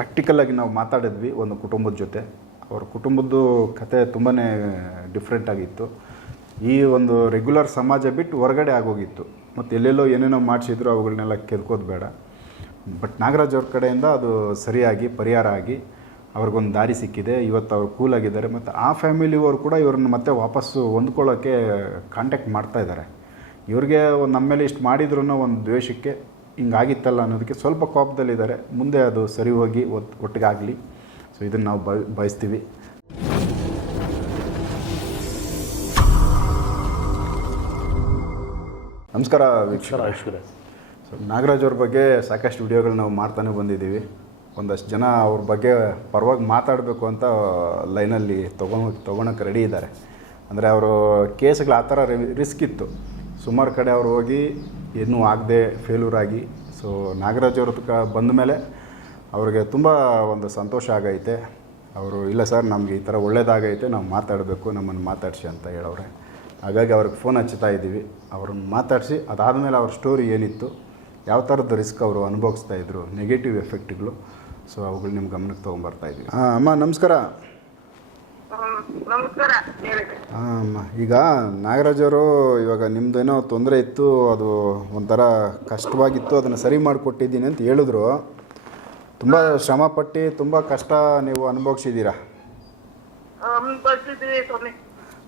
ಪ್ರಾಕ್ಟಿಕಲಾಗಿ ನಾವು ಮಾತಾಡಿದ್ವಿ ಒಂದು ಕುಟುಂಬದ ಜೊತೆ. ಅವ್ರ ಕುಟುಂಬದ್ದು ಕತೆ ತುಂಬಾ ಡಿಫ್ರೆಂಟ್ ಆಗಿತ್ತು. ಈ ಒಂದು ರೆಗ್ಯುಲರ್ ಸಮಾಜ ಬಿಟ್ಟು ಹೊರಗಡೆ ಆಗೋಗಿತ್ತು. ಮತ್ತು ಎಲ್ಲೆಲ್ಲೋ ಏನೇನೋ ಮಾಡಿಸಿದ್ರು ಅವುಗಳನ್ನೆಲ್ಲ ಕೆದ್ಕೋದು ಬೇಡ. ಬಟ್ ನಾಗರಾಜ್ ಅವ್ರ ಕಡೆಯಿಂದ ಅದು ಸರಿಯಾಗಿ, ಪರಿಹಾರ ಆಗಿ ಅವ್ರಿಗೊಂದು ದಾರಿ ಸಿಕ್ಕಿದೆ. ಇವತ್ತು ಅವ್ರು ಕೂಲಾಗಿದ್ದಾರೆ ಮತ್ತು ಆ ಫ್ಯಾಮಿಲಿಯವರು ಕೂಡ ಇವ್ರನ್ನ ಮತ್ತೆ ವಾಪಸ್ಸು ಹೊಂದ್ಕೊಳ್ಳೋಕ್ಕೆ ಕಾಂಟ್ಯಾಕ್ಟ್ ಮಾಡ್ತಾ ಇದ್ದಾರೆ ಇವ್ರಿಗೆ ಒಂದು ನಮ್ಮ ಮೇಲೆ ಇಷ್ಟು ಮಾಡಿದ್ರು ಒಂದು ದ್ವೇಷಕ್ಕೆ ಹಿಂಗಾಗಿತ್ತಲ್ಲ ಅನ್ನೋದಕ್ಕೆ ಸ್ವಲ್ಪ ಕೋಪದಲ್ಲಿದ್ದಾರೆ. ಮುಂದೆ ಅದು ಸರಿ ಹೋಗಿ ಒಟ್ಟಿಗಾಗಲಿ ಒಟ್ಟಿಗೆ ಆಗಲಿ. ಸೊ ಇದನ್ನು ನಾವು ಬಯ ಬಯಸ್ತೀವಿ. ನಮಸ್ಕಾರ ವೀಕ್ಷಕರ. ಸೊ ನಾಗರಾಜ್ ಅವ್ರ ಬಗ್ಗೆ ಸಾಕಷ್ಟು ವಿಡಿಯೋಗಳು ನಾವು ಮಾಡ್ತಾನೆ ಬಂದಿದ್ದೀವಿ. ಒಂದಷ್ಟು ಜನ ಅವ್ರ ಬಗ್ಗೆ ಪರವಾಗಿ ಮಾತಾಡಬೇಕು ಅಂತ ಲೈನಲ್ಲಿ ತೊಗೊಂಡು ತೊಗೊಳಕ್ಕೆ ರೆಡಿ ಇದ್ದಾರೆ. ಅಂದರೆ ಅವರು ಕೇಸ್ಗಳು ಆ ಥರ ರಿಸ್ಕ್ ಇತ್ತು. ಸುಮಾರು ಕಡೆ ಅವ್ರು ಹೋಗಿ ಇನ್ನೂ ಆಗದೆ ಫೇಲ್ಯೂರ್ ಆಗಿ. ಸೊ ನಾಗರಾಜ್ ಅವ್ರ ಬಂದ ಮೇಲೆ ಅವ್ರಿಗೆ ತುಂಬ ಒಂದು ಸಂತೋಷ ಆಗೈತೆ. ಅವರು, ಇಲ್ಲ ಸರ್, ನಮಗೆ ಈ ಥರ ಒಳ್ಳೇದಾಗೈತೆ, ನಾವು ಮಾತಾಡಬೇಕು, ನಮ್ಮನ್ನು ಮಾತಾಡಿಸಿ ಅಂತ ಹೇಳೋರೆ ಹಾಗಾಗಿ ಅವ್ರಿಗೆ ಫೋನ್ ಹಚ್ಚುತ್ತಾ ಇದ್ದೀವಿ. ಅವ್ರನ್ನ ಮಾತಾಡಿಸಿ ಅದಾದಮೇಲೆ ಅವ್ರ ಸ್ಟೋರಿ ಏನಿತ್ತು, ಯಾವ ಥರದ ರಿಸ್ಕ್ ಅವರು ಅನುಭವಿಸ್ತಾ ಇದ್ರು ನೆಗೆಟಿವ್ ಎಫೆಕ್ಟ್ಗಳು ಸೊ ಅವುಗಳು ನಿಮ್ಮ ಗಮನಕ್ಕೆ ತೊಗೊಂಬರ್ತಾ ಇದ್ದೀವಿ. ಅಮ್ಮ, ನಮಸ್ಕಾರ. ನಮಸ್ಕಾರ ಅಮ್ಮ ಈಗ ನಾಗರಾಜ್ ಅವರು ಇವಾಗ ನಿಮ್ಮದೇನೋ ತೊಂದರೆ ಇತ್ತು ಅದು ಒಂಥರ ಕಷ್ಟವಾಗಿತ್ತು ಅದನ್ನು ಸರಿ ಮಾಡಿಕೊಟ್ಟಿದ್ದೀನಿ ಅಂತ ಹೇಳಿದ್ರು. ತುಂಬ ಶ್ರಮಪಟ್ಟು ತುಂಬ ಕಷ್ಟ ನೀವು ಅನುಭವಿಸಿದ್ದೀರಾ?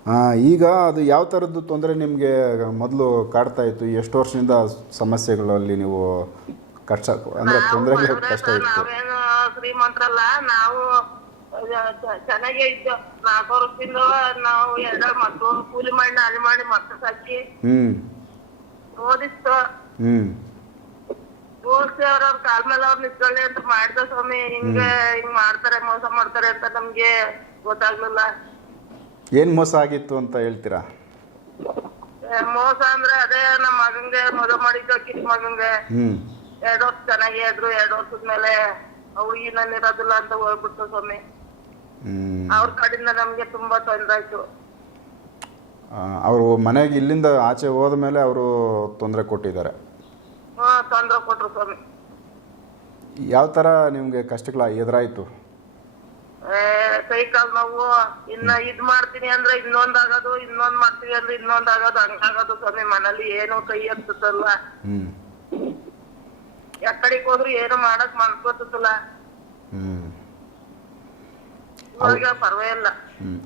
ಹಾಂ ಈಗ ಅದು ಯಾವ ಥರದ್ದು ತೊಂದರೆ ನಿಮಗೆ ಮೊದಲು ಕಾಡ್ತಾ ಇತ್ತು? ಎಷ್ಟು ವರ್ಷದಿಂದ ಸಮಸ್ಯೆಗಳಲ್ಲಿ ನೀವು ಕಷ್ಟ ಅಂದರೆ ತೊಂದರೆ ಕಷ್ಟ ಇತ್ತು? ಶ್ರೀಮಂತರಲ್ಲ ನಾವು ಚೆನ್ನಾಗೇ ಇದ್ದೋ. ನಾಲ್ಕು ವರ್ಷದಿಂದ ನಾವು ಎಲ್ಲ ಮಕ್ಕಳು ಕೂಲಿ ಮಾಡಿ ನಾಲಿ ಮಾಡಿ ಮಕ್ಕಳು ಸಾಕಿ. ಹ್ಮ್. ಓದಿಸ್ತು. ಹ್ಮ್. ಓದಿಸಿ ಅವ್ರ ಕಾಲ್ ಮೇಲೆ ಅವ್ರ ನಿಂತ್ಕೊಳ್ಳಿ ಅಂತ ಮಾಡ್ದ ಸ್ವಾಮಿ. ಹಿಂಗೆ ಹಿಂಗ್ ಮಾಡ್ತಾರೆ ಮೋಸ ಮಾಡ್ತಾರೆ ಅಂತ ನಮ್ಗೆ ಗೊತ್ತಾಗ್ಲಿಲ್ಲ. ಏನ್ ಮೋಸ ಆಗಿತ್ತು ಅಂತ ಹೇಳ್ತೀರಾ? ಏ, ಮೋಸ ಅಂದ್ರೆ ಅದೇ ನಮ್ಮ ಮಗಂಗೆ ಮದುವೆ ಮಾಡಿದ್ದು ಕಿಟ್ ಮಗಂಗೆ. ಎರಡ್ ಎರಡು ವರ್ಷ ಚೆನ್ನಾಗಿ ಇದ್ರು ಎರಡು ವರ್ಷದ ಮೇಲೆ ಅವ್ರಿಗೆ ನಾನು ಇರೋದಿಲ್ಲ ಅಂತ ಹೋಗ್ಬಿಟ್ಟು ಸ್ವಾಮಿ. ಹ್ಞೂ ಅವ್ರ ಕಡೆಯಿಂದ ನಮ್ಗೆ ತುಂಬಾ ತೊಂದ್ರೆ ಆಯ್ತು. ಅವರು ಮನೆಗೆ ಇಲ್ಲಿಂದ ಆಚೆ ಹೋದ ಮೇಲೆ ಅವರು ತೊಂದರೆ ಕೊಟ್ಟಿದ್ದಾರೆ. ಹ್ಮ್ ತೊಂದ್ರೆ ಕೊಟ್ರು ಸ್ವಾಮಿ. ಯಾವ ಥರ ನಿಮಗೆ ಕಷ್ಟಗಳ ಎದುರಾಯಿತು? ಏ, ಕೈ ಕಾಲ್ ನೋವು ಇನ್ನ ಇದ್ ಮಾಡ್ತೀನಿ ಅಂದ್ರೆ ಇನ್ನೊಂದ್ ಆಗೋದು ಇನ್ನೊಂದ್ ಮಾಡ್ತೀವಿ ಅಂದ್ರೆ ಇನ್ನೊಂದ್ ಆಗೋದು ಹಂಗಾಗೋದು ಸ್ವಾಮಿ. ಮನೇಲಿ ಏನು ಕೈ ಎತ್ತಲ್ಲ ಹ್ಞೂ ಎಕ್ಕಡಿಗೆ ಹೋದ್ರು ಏನು ಮಾಡಕ್ ಮನ್ಸ್ ಬರ್ತಲ್ಲ ಹ್ಞೂ ಹ್ಞೂ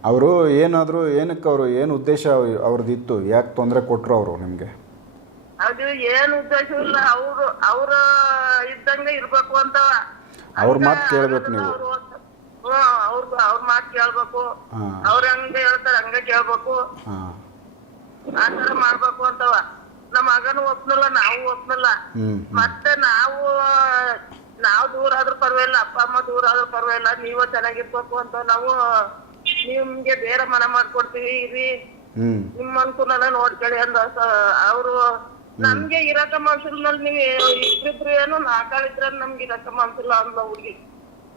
ಅವರು ಏನಾದರೂ ಏನಕ್ಕೆ ಅವರು ಏನು ಉದ್ದೇಶ ಅವ್ರದ್ದು ಇತ್ತು ಯಾಕೆ ತೊಂದರೆ ಕೊಟ್ಟರು ಅವರು ನಿಮಗೆ? ಅದು ಏನ್ ಉದ್ದೇಶ ಇಲ್ಲ. ಅವರು ಅವ್ರ ಇದ್ದಂಗೆ ಇರ್ಬೇಕು ಅಂತ. ಅವ್ರ ಮಾತು ಕೇಳ್ಬೇಕು ನೀವು. ಹ್ಮ್. ಅವ್ರ ಮಾತು ಕೇಳ್ಬೇಕು. ಅವ್ರ ಹಂಗೆ ಹೇಳ್ತಾರೆ ಹಂಗೆ ಕೇಳ್ಬೇಕು. ಆ ತರ ಮಾಡ್ಬೇಕು ಅಂತವ. ನಮ್ಮ ಮಗನು ಒಪ್ನಲ್ಲ ನಾವು ಒಪ್ನಲ್ಲ. ಮತ್ತೆ ನಾವು ನಾವು ದೂರ ಆದ್ರೂ ಪರವಾಗಿಲ್ಲ ಅಪ್ಪ ಅಮ್ಮ ದೂರ ಆದ್ರೂ ಪರವಾಗಿಲ್ಲ ನೀವು ಚೆನ್ನಾಗಿರ್ಬೇಕು ಅಂತ ನಾವು ನಿಮ್ಗೆ ಬೇರೆ ಮನೆ ಮಾಡ್ಕೊಡ್ತೀವಿ ಇರಿ. ನಿಮ್ ಅನುಕೂಲನ ನೋಡ್ಕೊಳ್ಳಿ ಅಂದ ಅವರು ನಮ್ಗೆ ಇರಕ ಮೇಲೆ ನೀವು ಇಬ್ರಿಬ್ರು ಏನು ನಾಲ್ಕಾಳಿದ್ರ ನಮ್ಗೆ ಇರಕ ಮನ್ಸಿಲ್ಲ ಅಂದ್ಲ ಹುಡ್ಗಿ.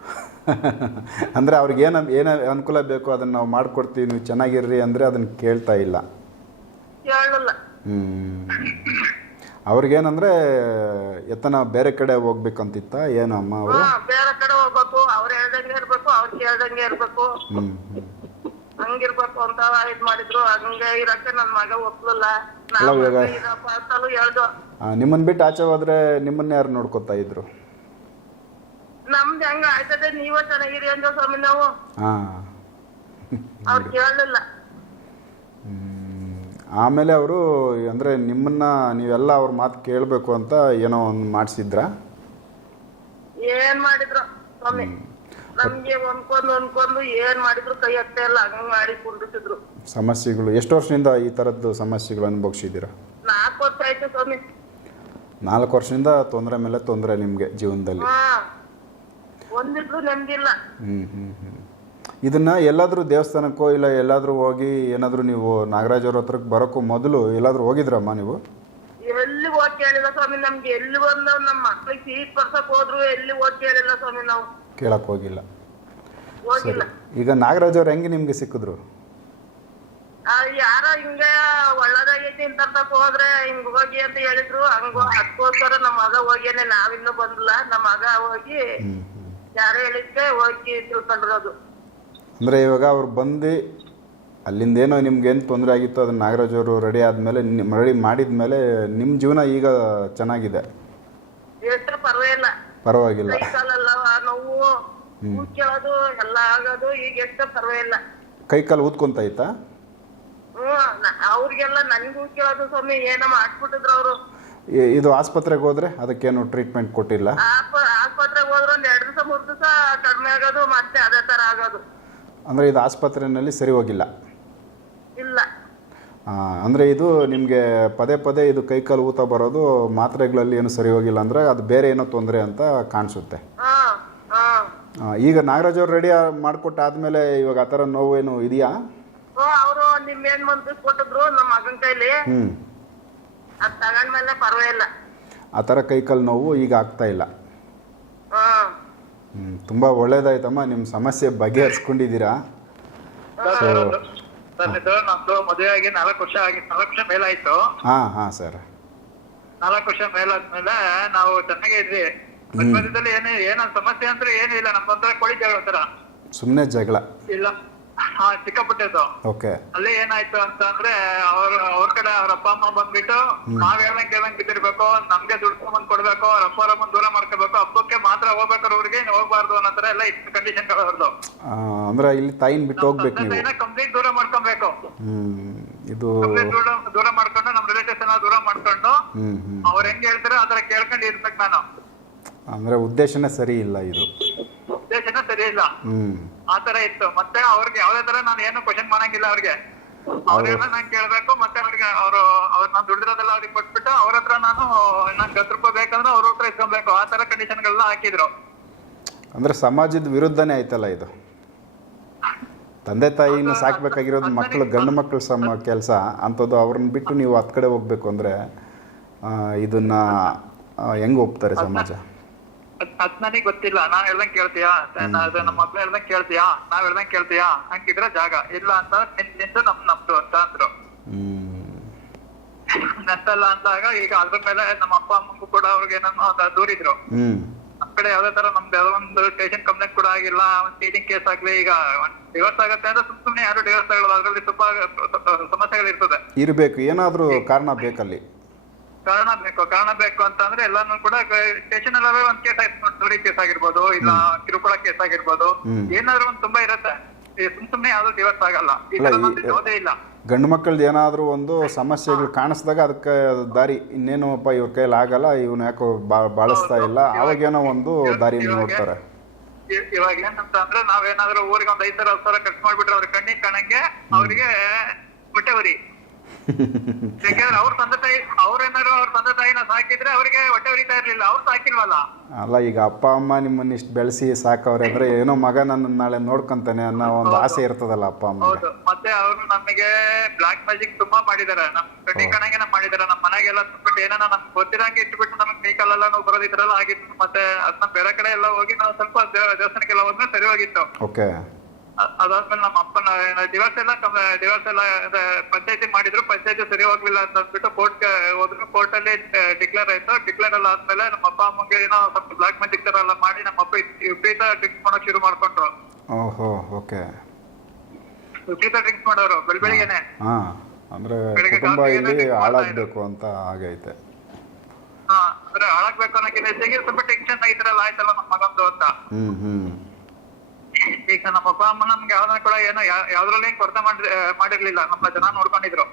ಅಂದ್ರೆ ಅವ್ರಿಗೆ ಏನು ಏನು ಅನುಕೂಲ ಬೇಕೋ ಅದನ್ನ ನಾವು ಮಾಡಿಕೊಡ್ತೀವಿ ನೀವು ಚೆನ್ನಾಗಿರ್ರಿ ಅಂದ್ರೆ ಅದನ್ನ ಕೇಳ್ತಾ ಇಲ್ಲ. ಕೇಳಲ್ಲ. ಹ್ಞೂ ಅವ್ರಿಗೇನಂದರೆ ಎತ್ತನ ಬೇರೆ ಕಡೆ ಹೋಗ್ಬೇಕಂತಿತ್ತ? ಏನು ಅಮ್ಮ ಅವರು? ಹಾ ಬೇರೆ ಕಡೆ ಹೋಗ್ಬೇಕು. ಅವ್ರ ಹೇಳ್ದಂಗೆ ಇರ್ಬೇಕು ಅವ್ರ ಕೇಳ್ದಂಗೆ ಇರ್ಬೇಕು. ಹ್ಞೂ ಹಂಗಿರ್ಬೇಕು ಅಂತ ಇದ್ ಮಾಡಿದ್ರು. ಹಂಗೆ ಇರಕ್ಕೆ ನನ್ ಮಗ ಒಪ್ಲಿಲ್ಲ. ಅಲ್ಲ ನಾವು ಇವಾಗ- ಇರಪ್ಪ ಅಂತಲೂ ಹೇಳ್ದು. ನಿಮ್ಮನ್ನು ಬಿಟ್ಟು ಆಚೆ ಹೋದ್ರೆ ನಿಮ್ಮನ್ನ ಯಾರು ನೋಡ್ಕೊತಾ ಇದ್ರು? ನಮ್ದು ಹೆಂಗ ಆಯ್ತದೆ? ನೀವೇ ಚೆನ್ನಾಗಿರಿ ಅಂದ್ರೆ ಸ್ವಾಮಿ ನಾವು. ಹಾ. ಅವ್ರು ಕೇಳಲಿಲ್ಲ. ಆಮೇಲೆ ಅವರು ಅಂದರೆ ನಿಮ್ಮನ್ನ ನೀವೆಲ್ಲ ಅವ್ರ ಮಾತು ಕೇಳಬೇಕು ಅಂತ ಏನೋ ಒಂದು ಮಾಡಿಸಿದ್ರಾ? ಏನ್ ಮಾಡಿದ್ರು ಸ್ವಾಮಿ? ನಮ್ಗೆ ಹೊಂದ್ಕೊಂಡು ಒಂದ್ಕೊಂಡು ಏನ್ ಮಾಡಿದ್ರು ಕೈ ಹತ್ತೆ ಇಲ್ಲ ಹಂಗ್ ಮಾಡಿ ಕುಂಡಿಸಿದ್ರು ಸಮಸ್ಯೆಗಳು ಎಷ್ಟು ವರ್ಷದಿಂದ ಈ ಥರದ್ದು ಸಮಸ್ಯೆಗಳು ಅನುಭವಿಸಿದ್ದೀರಾ? ನಾಲ್ಕು ವರ್ಷ ಆಯ್ತು ಸ್ವಾಮಿ. ನಾಲ್ಕು ವರ್ಷದಿಂದ ತೊಂದರೆ ಮೇಲೆ ತೊಂದರೆ ನಿಮಗೆ ಜೀವನದಲ್ಲಿ. ಹಾ. ಒಂದಿದ್ರು ನೆಮ್ಮದಿಲ್ಲ ಹ್ಞೂ ಹ್ಞೂ ಹ್ಞೂ ಇದನ್ನು ಎಲ್ಲಾದರೂ ದೇವಸ್ಥಾನಕ್ಕೋ ಇಲ್ಲ ಎಲ್ಲಾದರೂ ಹೋಗಿ ಏನಾದರೂ ನೀವು ನಾಗರಾಜ್ ಅವ್ರ ಹತ್ರಕ್ಕೆ ಬರೋಕ್ಕೂ ಮೊದಲು ಎಲ್ಲಾದರೂ ಹೋಗಿದ್ರಮ್ಮ ನೀವು? ಎಲ್ಲಿ ಹೋಗಿ ಕೇಳಿಲ್ಲ ಸ್ವಾಮಿ ನಮ್ಗೆ ಎಲ್ಲಿ ಬಂದವ್ ನಮ್ಮ ಮಕ್ಳಿಗೆ ಸೀಟ್ ಬರ್ಸಕ್ ಹೋದ್ರು ಎಲ್ಲಿ ಹೋಗಿ ಕೇಳಿಲ್ಲ ಸ್ವಾಮಿ ನಾವು. ಕೇಳಕ್ಕೆ ಹೋಗಿಲ್ಲ. ಹೋಗಿಲ್ಲ. ಈಗ ನಾಗರಾಜ್ ಅವ್ರು ಹೆಂಗೆ ನಿಮಗೆ ಸಿಕ್ಕಿದ್ರು? ಆ, ಯಾರೋ ಹಿಂಗ ಒಳ್ಳೇದಾಗೈತಿ ಅಂತ ಹೋದ್ರೆ ಹಿಂಗ್ ಹೋಗಿ ಅಂತ ಹೇಳಿದ್ರು. ಹಂಗ ಅದಕ್ಕೋಸ್ಕರ ನಮ್ಮ ಮಗ ಹೋಗ್ಯಾನೆ ನಾವಿನ್ನೂ ಬಂದಿಲ್ಲ ನಮ್ಮ ಮಗ ಹೋಗಿ ಹ್ಞೂ ಹ್ಞೂ ಯಾರು ಹೇಳಿದ್ದೆ ಹೋಗಿ ತಿಳ್ಕೊಂಡಿರೋದು. ಅಂದರೆ ಇವಾಗ ಅವ್ರು ಬಂದು ಅಲ್ಲಿಂದೇನೋ ನಿಮ್ಗೇನು ತೊಂದರೆ ಆಗಿತ್ತು ಅದನ್ನ ನಾಗರಾಜ್ ಅವರು ರೆಡಿ ಆದಮೇಲೆ ರೆಡಿ ಮಾಡಿದ ಮೇಲೆ ನಿಮ್ಮ ಜೀವನ ಈಗ ಚೆನ್ನಾಗಿದೆ. ಎಷ್ಟು ಪರವಾಗಿಲ್ಲ. ಪರವಾಗಿಲ್ಲ. ಕೈ ಕಾಲೆಲ್ಲ ನೋವು ಕೇಳೋದು ಎಲ್ಲ ಆಗೋದು ಈಗ ಎಷ್ಟು ಪರವಾಗಿಲ್ಲ. ಕೈ ಕಾಲು ಊದ್ಕೊಂತೈತಾ ಹ್ಮ್ ನ- ಅವ್ರಿಗೆಲ್ಲ ನನ್ಗೂ ಕೇಳೋದು ಸ್ವಾಮಿ ಏನೋ ಮಾಡ್ಬಿಟ್ಟಿದ್ರು ಅವರು. ಇ- ಇದು ಆಸ್ಪತ್ರೆಗೆ ಹೋದ್ರೆ ಅದಕ್ಕೇನು ಟ್ರೀಟ್ಮೆಂಟ್ ಕೊಟ್ಟಿಲ್ಲ? ಆಸ್ಪತ್ರೆಗೆ ಹೋದ್ರೆ ಒಂದ್ ಎರಡು ದಿವಸ ಮೂರ್ ದಿವಸ ಕಡಿಮೆ ಆಗೋದು ಮತ್ತೆ ಅದೇ ತರ ಆಗೋದು. ಅಂದರೆ ಇದು ಆಸ್ಪತ್ರೆಯಲ್ಲಿ ಸರಿ ಹೋಗಿಲ್ಲ? ಇಲ್ಲ. ಅಂದರೆ ಇದು ನಿಮಗೆ ಪದೇ ಪದೇ ಇದು ಕೈಕಾಲು ಊತ ಬರೋದು ಮಾತ್ರೆಗಳಲ್ಲಿ ಏನು ಸರಿ ಹೋಗಿಲ್ಲ ಅಂದರೆ ಅದು ಬೇರೆ ಏನೋ ತೊಂದರೆ ಅಂತ ಕಾಣಿಸುತ್ತೆ. ಆ, ಈಗ ನಾಗರಾಜ್ ಅವ್ರು ರೆಡಿ ಮಾಡಿಕೊಟ್ಟಾದ್ಮೇಲೆ ಇವಾಗ ಆ ಥರ ನೋವು ಏನು ಇದೆಯಾ? ಅವರು ಏನು ಮಂತ್ ಕೊಟ್ಟಿದ್ರು ನಮ್ಮ ಮಗನ್ ಕೈಲಿ? ಹ್ಞೂ ಅದ್ ತಗೊಂಡ್ಮೇಲೆ ಪರವಾಗಿಲ್ಲ. ಆ ಥರ ಕೈಕಾಲು ನೋವು ಈಗ ಆಗ್ತಾ ಇಲ್ಲ. ತುಂಬ ಒಳ್ಳೇದಾಯ್ತಮ್ಮ. ನಿಮ್ಮ ಸಮಸ್ಯೆ ಬಗೆಹರಿಸ್ಕೊಂಡಿದ್ದೀರಾ? ಸರ್ ನಮ್ದು ಮದುವೆ ಆಗಿ ನಾಲ್ಕು ವರ್ಷ ಆಗಿ ನಾಲ್ಕು ವರ್ಷ ಮೇಲಾಯ್ತು. ಹಾ ಹಾಂ ಸರ್. ನಾಲ್ಕು ವರ್ಷ ಮೇಲಾದ್ಮೇಲೆ ನಾವು ಚೆನ್ನಾಗೇ ಇದ್ವಿ. ಮಧ್ಯದಲ್ಲಿ ಏನೇ ಏನೋ ಸಮಸ್ಯೆ ಅಂದ್ರೆ ಏನೂ ಇಲ್ಲ ನಮ್ಮಂತರ ಕೋಳಿ ಜಗಳ ತರ ಸುಮ್ಮನೆ ಜಗಳ. ಇಲ್ಲ. ಹಾ ಓಕೆ ಅಲ್ಲಿ ಏನಾಯ್ತು ಅಂತ ಅಂದ್ರೆ ಅವ್ರ ಅವ್ರ ಕಡೆ ಅವ್ರ ಅಪ್ಪ ಅಮ್ಮ ಬಂದ್ಬಿಟ್ಟು ನಾವ್ ಹೇಳ್ದಂಗ್ ಕೇಳಂಗ್ ಬಿದ್ದಿರ್ಬೇಕು ನಮ್ಗೆ ದುಡ್ಡು ಬಂದ್ ಕೊಡ್ಬೇಕು ಅವ್ರ ಅಪ್ಪ ಅವ್ರಮ್ಮನ್ ದೂರ ಮಾಡ್ಕೋಬೇಕು ಹಬ್ಬಕ್ಕೆ ಮಾತ್ರ ಹೋಗ್ಬೇಕಾದ್ರೆ ಅವ್ರಿಗೆ ಇನ್ನು ಹೋಗ್ಬಾರ್ದು ಅನ್ನೋ ತರ ಎಲ್ಲ ಇಷ್ಟ ಕಂಡೀಷನ್ ಅವ್ರದ್ದು ಅಂದ್ರೆ ಇಲ್ಲಿ ತಾಯಿನ ಬಿಟ್ಟು ಹೋಗ್ಬೇಕು ನೀವು. ಕಂಪ್ಲೀಟ್ ದೂರ ಮಾಡ್ಕೊಬೇಕು. ಇದು ಕಂಪ್ಲೀಟ್ ದೂರ ದೂರ ಮಾಡ್ಕೊಂಡು ನಮ್ ರಿಲೇಟಿವ್ಸ್ ಎಲ್ಲ ದೂರ ಮಾಡ್ಕೊಂಡು ಅವ್ರ ಹೆಂಗ್ ಹೇಳ್ತಾರೆ ಆತರ ಕೇಳ್ಕೊಂಡು ಇರ್ಬೇಕು ನಾನು. ಅಂದ್ರೆ ಉದ್ದೇಶನೇ ಸರಿ ಇಲ್ಲ ಇದು. ಉದ್ದೇಶನ ಸರಿ ಇಲ್ಲ. ಹ್ಞೂ ಆತರ ಇತ್ತು. ಮತ್ತೆ ಅವ್ರಿಗೆ ಯಾವ್ದೇ ತರ ನಾನು ಏನು ಕ್ವಶನ್ ಮಾಡಂಗಿಲ್ಲ ಅವ್ರಿಗೆ. ಅವ್ರೆಲ್ಲ ನಾನ್ ಕೇಳ್ಬೇಕು ಮತ್ತೆ ಅವ್ರಿಗೆ ಅವರು ಅವ್ರ ನಾನ್ ದುಡಿದಿರೋದೆಲ್ಲ ಅವ್ರಿಗೆ ಕೊಟ್ಬಿಟ್ಟು ಅವ್ರ ಹತ್ರ ನಾನು ನಂಗೆ ಹತ್ತು ರೂಪಾಯಿ ಬೇಕಂದ್ರೆ ಅವ್ರ ಹತ್ರ ಇಸ್ಕೊಬೇಕು ಆ ತರ ಕಂಡೀಷನ್ಗಳನ್ನ ಹಾಕಿದ್ರು. ಅಂದ್ರೆ ಸಮಾಜದ ವಿರುದ್ಧನೇ ಆಯ್ತಲ್ಲ ಇದು? ತಂದೆ ತಾಯಿನ ಸಾಕ್ಬೇಕಾಗಿರೋದು ಮಕ್ಕಳು ಗಂಡು ಮಕ್ಕಳು ಸಮ ಕೆಲಸ ಅಂಥದ್ದು ಅವ್ರನ್ನ ಬಿಟ್ಟು ನೀವು ಹತ್ತು ಕಡೆ ಹೋಗ್ಬೇಕು ಅಂದರೆ ಇದನ್ನ ಹೆಂಗ್ ಒಪ್ತಾರೆ ಸಮಾಜ? ಅದ್ ನನಗೆ ಗೊತ್ತಿಲ್ಲ. ನಾನ್ ಹೇಳ್ದಂಗ್ ಕೇಳ್ತೀಯಾ? ನಮ್ಮ ಮಕ್ಳು ಹೇಳ್ದಂಗ್ ಕೇಳ್ತೀಯಾ? ನಾವ್ ಹೇಳ್ದಂಗ್ ಕೇಳ್ತೀಯಾ? ಹಂಗಿದ್ರೆ ಜಾಗ. ಇಲ್ಲ ಅಂತ ನಿಂತು ನಮ್ ನಮ್ದು ಅಂತ ಅಂದ್ರು. ನಂತಲ್ಲ ಅಂದಾಗ ಈಗ ಅದ್ರ ಮೇಲೆ ನಮ್ಮ ಅಪ್ಪ ಅಮ್ಮಗೂ ಕೂಡ ಅವ್ರಿಗೆ ಏನೋ ದೂರಿದ್ರು ನಮ್ ಕಡೆ ಯಾವ್ದೇ ತರ ನಮ್ದು ಯಾವ್ದೋ ಒಂದು ಸ್ಟೇಷನ್ ಕಂಪ್ಲೇಂಟ್ ಕೂಡ ಆಗಿಲ್ಲ. ಒಂದ್ ಚೀಟಿಂಗ್ ಕೇಸ್ ಆಗ್ಲಿ ಈಗ ಡಿವೋರ್ಸ್ ಆಗತ್ತೆ ಅಂದ್ರೆ ಸುಮ್ ಸುಮ್ನೆ ಯಾರು ಡಿವರ್ಸ್ ಆಗಲ್ಲ ಅದ್ರಲ್ಲಿ ತುಂಬಾ ಸಮಸ್ಯೆಗಳಿರ್ತದೆ. ಇರ್ಬೇಕು. ಏನಾದರೂ ಕಾರಣ ಬೇಕಲ್ಲಿ? ಕಾರಣ ಬೇಕು ಕಾರಣ ಬೇಕು ಅಂತ ಅಂದ್ರೆ ಎಲ್ಲಾನು ಕೂಡ ಸ್ಟೇಷನ್ ಅಲ್ಲವೇ ಒಂದ್ ಕೇಸ್ ಆಯ್ತು ನೋಡಿ ಕೇಸ್ ಆಗಿರ್ಬೋದು ಇಲ್ಲ ಕಿರುಕುಳ ಕೇಸ್ ಆಗಿರ್ಬೋದು. ಏನಾದ್ರು ಒಂದ್ ತುಂಬಾ ಇರತ್ತೆ. ಸುಮ್ ಸುಮ್ನೆ ಯಾವ್ದು ಡಿವರ್ಸ್ ಆಗಲ್ಲ. ಈ ತರ ಯಾವುದೇ ಇಲ್ಲ. ಗಂಡು ಮಕ್ಕಳದ್ದು ಏನಾದರೂ ಒಂದು ಸಮಸ್ಯೆಗಳು ಕಾಣಿಸ್ದಾಗ ಅದಕ್ಕೆ ದಾರಿ. ಇನ್ನೇನೋಪ್ಪ ಇವ್ರ ಕೈಯಲ್ಲಿ ಆಗಲ್ಲ ಇವನು ಯಾಕೋ ಬಾಳಿಸ್ತಾ ಇಲ್ಲ. ಅವಾಗೇನೋ ಒಂದು ದಾರಿ ನೋಡ್ತಾರೆ. ಇವಾಗ ಏನಂತ ಅಂದ್ರೆ ನಾವೇನಾದ್ರೂ ಊರಿಗೆ ಒಂದ್ ಐದ್ ಸಾವಿರ ಹತ್ತು ಸಾವಿರ ಖರ್ಚು ಮಾಡ್ಬಿಟ್ರೆ ಅವ್ರ ಕಣ್ಣಿಗೆ ಕಾಣಂಗೆ ಅವ್ರಿಗೆ ಹೊಟ್ಟೆ ಉರಿ. ಯಾಕಂದ್ರೆ ಅವ್ರ ತಂದೆ ತಾಯಿ ಅವ್ರೇನಾದ್ರು ಅವ್ರ ತಂದೆ ತಾಯಿನ ಸಾಕಿದ್ರೆ ಅವ್ರಿಗೆ ಹೊಟ್ಟೆ ಉರಿತಾ ಇರ್ಲಿಲ್ಲ. ಅವ್ರು ಸಾಕಿಲ್ವಲ್ಲ? ಅಲ್ಲ ಈಗ ಅಪ್ಪ ಅಮ್ಮ ನಿಮ್ಮನ್ನ ಇಷ್ಟು ಬೆಳೆಸಿ ಸಾಕವ್ರೆ ಅಂದ್ರೆ ಏನೋ ಮಗ ನನ್ನ ನಾಳೆ ನೋಡ್ಕೊಂತಾನೆ ಅನ್ನೋ ಒಂದು ಆಸೆ ಇರ್ತದಲ್ಲ ಅಪ್ಪ ಅಮ್ಮ ಹೌದು. ಮತ್ತೆ ಅವರು ನಮಗೆ ಬ್ಲಾಕ್ ಮ್ಯಾಜಿಕ್ ತುಂಬಾ ಮಾಡಿದಾರೆ. ನಮ್ ಕಣ್ಣಿ ಕಣಗೆನ ಮಾಡಿದಾರೆ. ನಮ್ ಮನೆಗೆಲ್ಲ ತುಂಬಿಟ್ಟು ಏನಾನ ನಮ್ಗೆ ಗೊತ್ತಿರಂಗೆ ಇಟ್ಬಿಟ್ಟು ನಮ್ಗೆ ಮೀಕಲ್ಲೆಲ್ಲ ಕಾಲೆಲ್ಲ ನಾವು ಬರೋದು ಈ ತರ ಎಲ್ಲ ಆಗಿತ್ತು ಮತ್ತೆ ಅದನ್ನ ಬೇರೆ ಕಡೆ ಎಲ್ಲ ಹೋಗಿ ನಾವು ಸ್ವಲ್ಪ ದೇವ- ದೇವಸ್ಥಾನಕ್ಕೆಲ್ಲ ಹೋದ್ರೆ ಸರಿ ಹೋಗಿತ್ತು ಓಕೆ. ಅದಾದ್ಮೇಲೆ ನಮ್ಮ ಅಪ್ಪನ ಡಿವೋರ್ಸ್ ಎಲ್ಲ ಡಿವೋರ್ಸ್ ಎಲ್ಲ ಪಂಚಾಯತಿ ಮಾಡಿದ್ರು ಪಂಚಾಯತಿ ಸರಿ ಹೋಗ್ಲಿಲ್ಲ ಅಂತ ಅಂದ್ಬಿಟ್ಟು ಕೋರ್ಟ್ ಹೋದ್ರು. ಕೋರ್ಟ್ ಅಲ್ಲಿ ಡಿಕ್ಲೇರ್ ಆಯ್ತು. ಡಿಕ್ಲೇರ್ ಎಲ್ಲ ಆದ್ಮೇಲೆ ನಮ್ಮ ಅಪ್ಪ ಅಮ್ಮಂಗೆ ಏನೋ ಸ್ವಲ್ಪ ಬ್ಲಾಕ್ ಮ್ಯಾಜಿಕ್ ತರ ಎಲ್ಲ ಮಾಡಿ ನಮ್ಮ ಅಪ್ಪ ವಿಪರೀತ ಡ್ರಿಂಕ್ಸ್ ಮಾಡೋಕ್ ಶುರು ಮಾಡ್ಕೊಂಡ್ರು. ಓಹೋ ಓಕೆ. ವಿಪರೀತ ಡ್ರಿಂಕ್ಸ್ ಮಾಡೋರು ಬೆಳಬೆಳಿಗ್ಗೆನೆ ಬೆಳಿಗ್ಗೆನೆ. ಅಂದ್ರೆ ಕುಟುಂಬ ಇಲ್ಲಿ ಹಾಳಾಗ್ಬೇಕು ಅಂತ ಆಗೈತೆ ಹಾ ಅಂದ್ರೆ ಹಾಳಾಗ್ಬೇಕು ಅನ್ನೋಕ್ಕಿಂತ ಹೆಚ್ಚಾಗಿ ಸ್ವಲ್ಪ ಟೆನ್ಷನ್ ಇದ್ರಲ್ಲ ಆಯ್ತಲ್ಲ ನಮ್ಮ ಮಗಂದು ಅಂತ. ಹ್ಮ್ ಹ್ಞೂ ಈಗ ನಮ್ಮ ಅಪ್ಪ ಅಮ್ಮ ನಮ್ಗೆ ಯಾವ್ದನ್ನ ಕೂಡ ಏನೋ ಯಾವ್ದ್ರಲ್ಲಿ ಕೊರತೆ ಮಾಡಿ ಮಾಡಿರ್ಲಿಲ್ಲ. ನಮ್ಮ ಜನ ನೋಡ್ಕೊಂಡಿದ್ರು.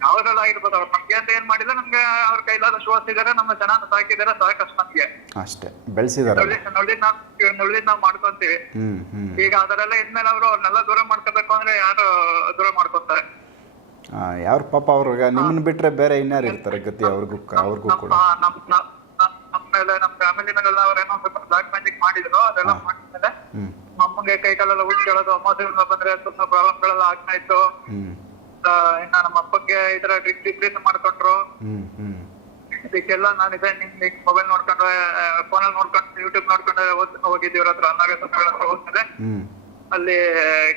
ಯಾವ್ದ್ರಲ್ಲಾಗಿರ್ಬೋದು ಅವ್ರ ನಮ್ಗೆ ಅಂತ ಏನ್ ಮಾಡಿಲ್ಲ ನಮ್ಗೆ ಅವ್ರ ಕೈಲಾದ ಶೋಸ್ ಇದಾರೆ ನಮ್ಮ ಜನ ಸಾಕಿದಾರೆ ಸಾಕಷ್ಟು ನಮ್ಗೆ ಅಷ್ಟೇ. ಬೆಳೆಸಿದಾರೆ ನುಳಿದ್ ನಾವ್ ನುಳಿದ್ ನಾವ್ ಮಾಡ್ಕೊಂತೀವಿ. ಈಗ ಅದರೆಲ್ಲ ಇದ್ಮೇಲೆ ಅವರು ಅವ್ರನ್ನೆಲ್ಲ ದೂರ ಮಾಡ್ಕೋಬೇಕು ಅಂದ್ರೆ ಯಾರು ದೂರ ಮಾಡ್ಕೊಂತಾರೆ? ಯಾರು ಪಾಪ ಅವ್ರಿಗೆ ನಿಮ್ಮನ್ನ ಬಿಟ್ರೆ ಬೇರೆ ಇನ್ಯಾರು ಇರ್ತಾರೆ ಗತಿ ಅವ್ರಿಗೂ ಅವ್ರಿಗೂ ಕೂಡ? ನಮ್ ನಮ್- ನಮ್- ಮೇಲೆ ನಮ್ಮ ಫ್ಯಾಮಿಲಿ ಮೇಲೆಲ್ಲ ಅವ್ರೇನೋ ಸ್ವಲ್ಪ ಬ್ಲಾಕ್ ಮ್ಯಾಜಿಕ್ ಮಾಡಿದ್ರು ಅದೆಲ್ಲ ಮಾಡಿದ್ಮೇಲೆ ಅಮ್ಮಂಗೆ ಕೈ ಕಾಲೆಲ್ಲ ಉಜ್ಕೊಳ್ಳೋದು ಅಮಾವಾಸ್ಯೆಯಿಂದ ಬಂದ್ರೆ ತುಂಬಾ ಪ್ರಾಬ್ಲಮ್ಗಳೆಲ್ಲ ಆಗ್ತಾ ಇತ್ತು ಇನ್ನ ನಮ್ಮ ಅಪ್ಪಗೆ ತರ ಡಿಪ್ರೆಸ್ ಮಾಡ್ಕೊಂಡ್ರು. ಇದಕ್ಕೆಲ್ಲ ನಾನು ಇದೆ ನಿಮ್ ಮೊಬೈಲ್ ನೋಡ್ಕೊಂಡು ಫೋನಲ್ಲಿ ನೋಡ್ಕೊಂಡು ಯೂಟ್ಯೂಬ್ ನೋಡ್ಕೊಂಡು ಹೋಗಿದ್ದೀವ್ರ ಹತ್ರ ನಾವೇ ಹತ್ರ ಹೋಗ್ತದೆ. ಅಲ್ಲಿ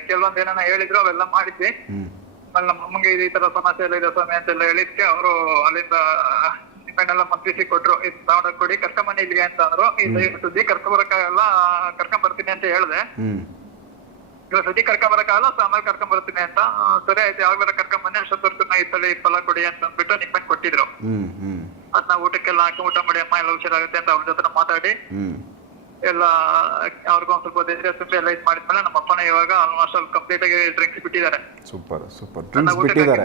ಕೆಲವೊಂದ್ ಏನೇನ ಹೇಳಿದ್ರು ಅವೆಲ್ಲ ಮಾಡಿದ್ವಿ. ಆಮೇಲೆ ನಮ್ಮ ಅಮ್ಮಗೆ ಈ ತರ ಸಮಸ್ಯೆ ಎಲ್ಲ ಇದೆ ಸ್ವಾಮಿ ಅಂತೆಲ್ಲ ಹೇಳಿದ್ಕೆ ಅವರು ಅಲ್ಲಿಂದ ನಿಮ್ಮನ್ನೆಲ್ಲ ಮಂತ್ರಿಸಿ ಕೊಟ್ರು. ಇದು ತಗೊಂಡೋಗಿ ಕೊಡಿ ಕರ್ಕೊಂಬನ್ನಿ ಇಲ್ಲಿಗೆ ಅಂತ ಅಂದ್ರು. ಈ ಸುದ್ದಿ ಕರ್ಕೊಂಬರಕ್ಕಾಗಲ್ಲ ಕರ್ಕೊಂಡ್ ಬರ್ತೀನಿ ಅಂತ ಹೇಳ್ದೆ. ಸುದ್ದಿ ಇವಾಗ ಸದ್ಯ ಕರ್ಕೊಂಡ್ ಬರಕ್ಕಾಗಲ್ಲ ಸೊ ಆಮೇಲೆ ಕರ್ಕೊಂಡ್ ಬರ್ತೀನಿ ಅಂತ ಸರಿ ಆಯ್ತು ಯಾವಾಗ ಕರ್ಕೊಂಡ್ ಬನ್ನಿ ಅಷ್ಟೊತ್ತವರೆಗೂ ಈ ಸಲ ಈ ಫಲ ಕೊಡಿ ಅಂತ ಅಂದ್ಬಿಟ್ಟು ನಿಮ್ಮನ್ನ ಕೊಟ್ಟಿದ್ರು. ಅದ್ನ ಊಟಕ್ಕೆಲ್ಲ ಹಾಕಿ ಊಟ ಮಾಡಿ ಅಮ್ಮ ಎಲ್ಲ ಹುಷಾರಾಗುತ್ತೆ ಅಂತ ಅವ್ರ ಜೊತೆ ಮಾತಾಡಿ. ಎಲ್ಲ ಅವ್ರಿಗೊಂದ್ ಸ್ವಲ್ಪ ತುಂಬಿ ಎಲ್ಲ ಇದು ಮಾಡಿದ್ಮೇಲೆ ನಮ್ಮ ಅಪ್ಪನ ಇವಾಗ ಆಲ್ಮೋಸ್ಟ್ ಅಲ್ಲಿ ಕಂಪ್ಲೀಟ್ ಆಗಿ ಡ್ರಿಂಕ್ಸ್ ಬಿಟ್ಟಿದ್ದಾರೆ. Super super. ಡ್ರಿಂಕ್ಸ್ ಬಿಟ್ಟಿದ್ದಾರೆ.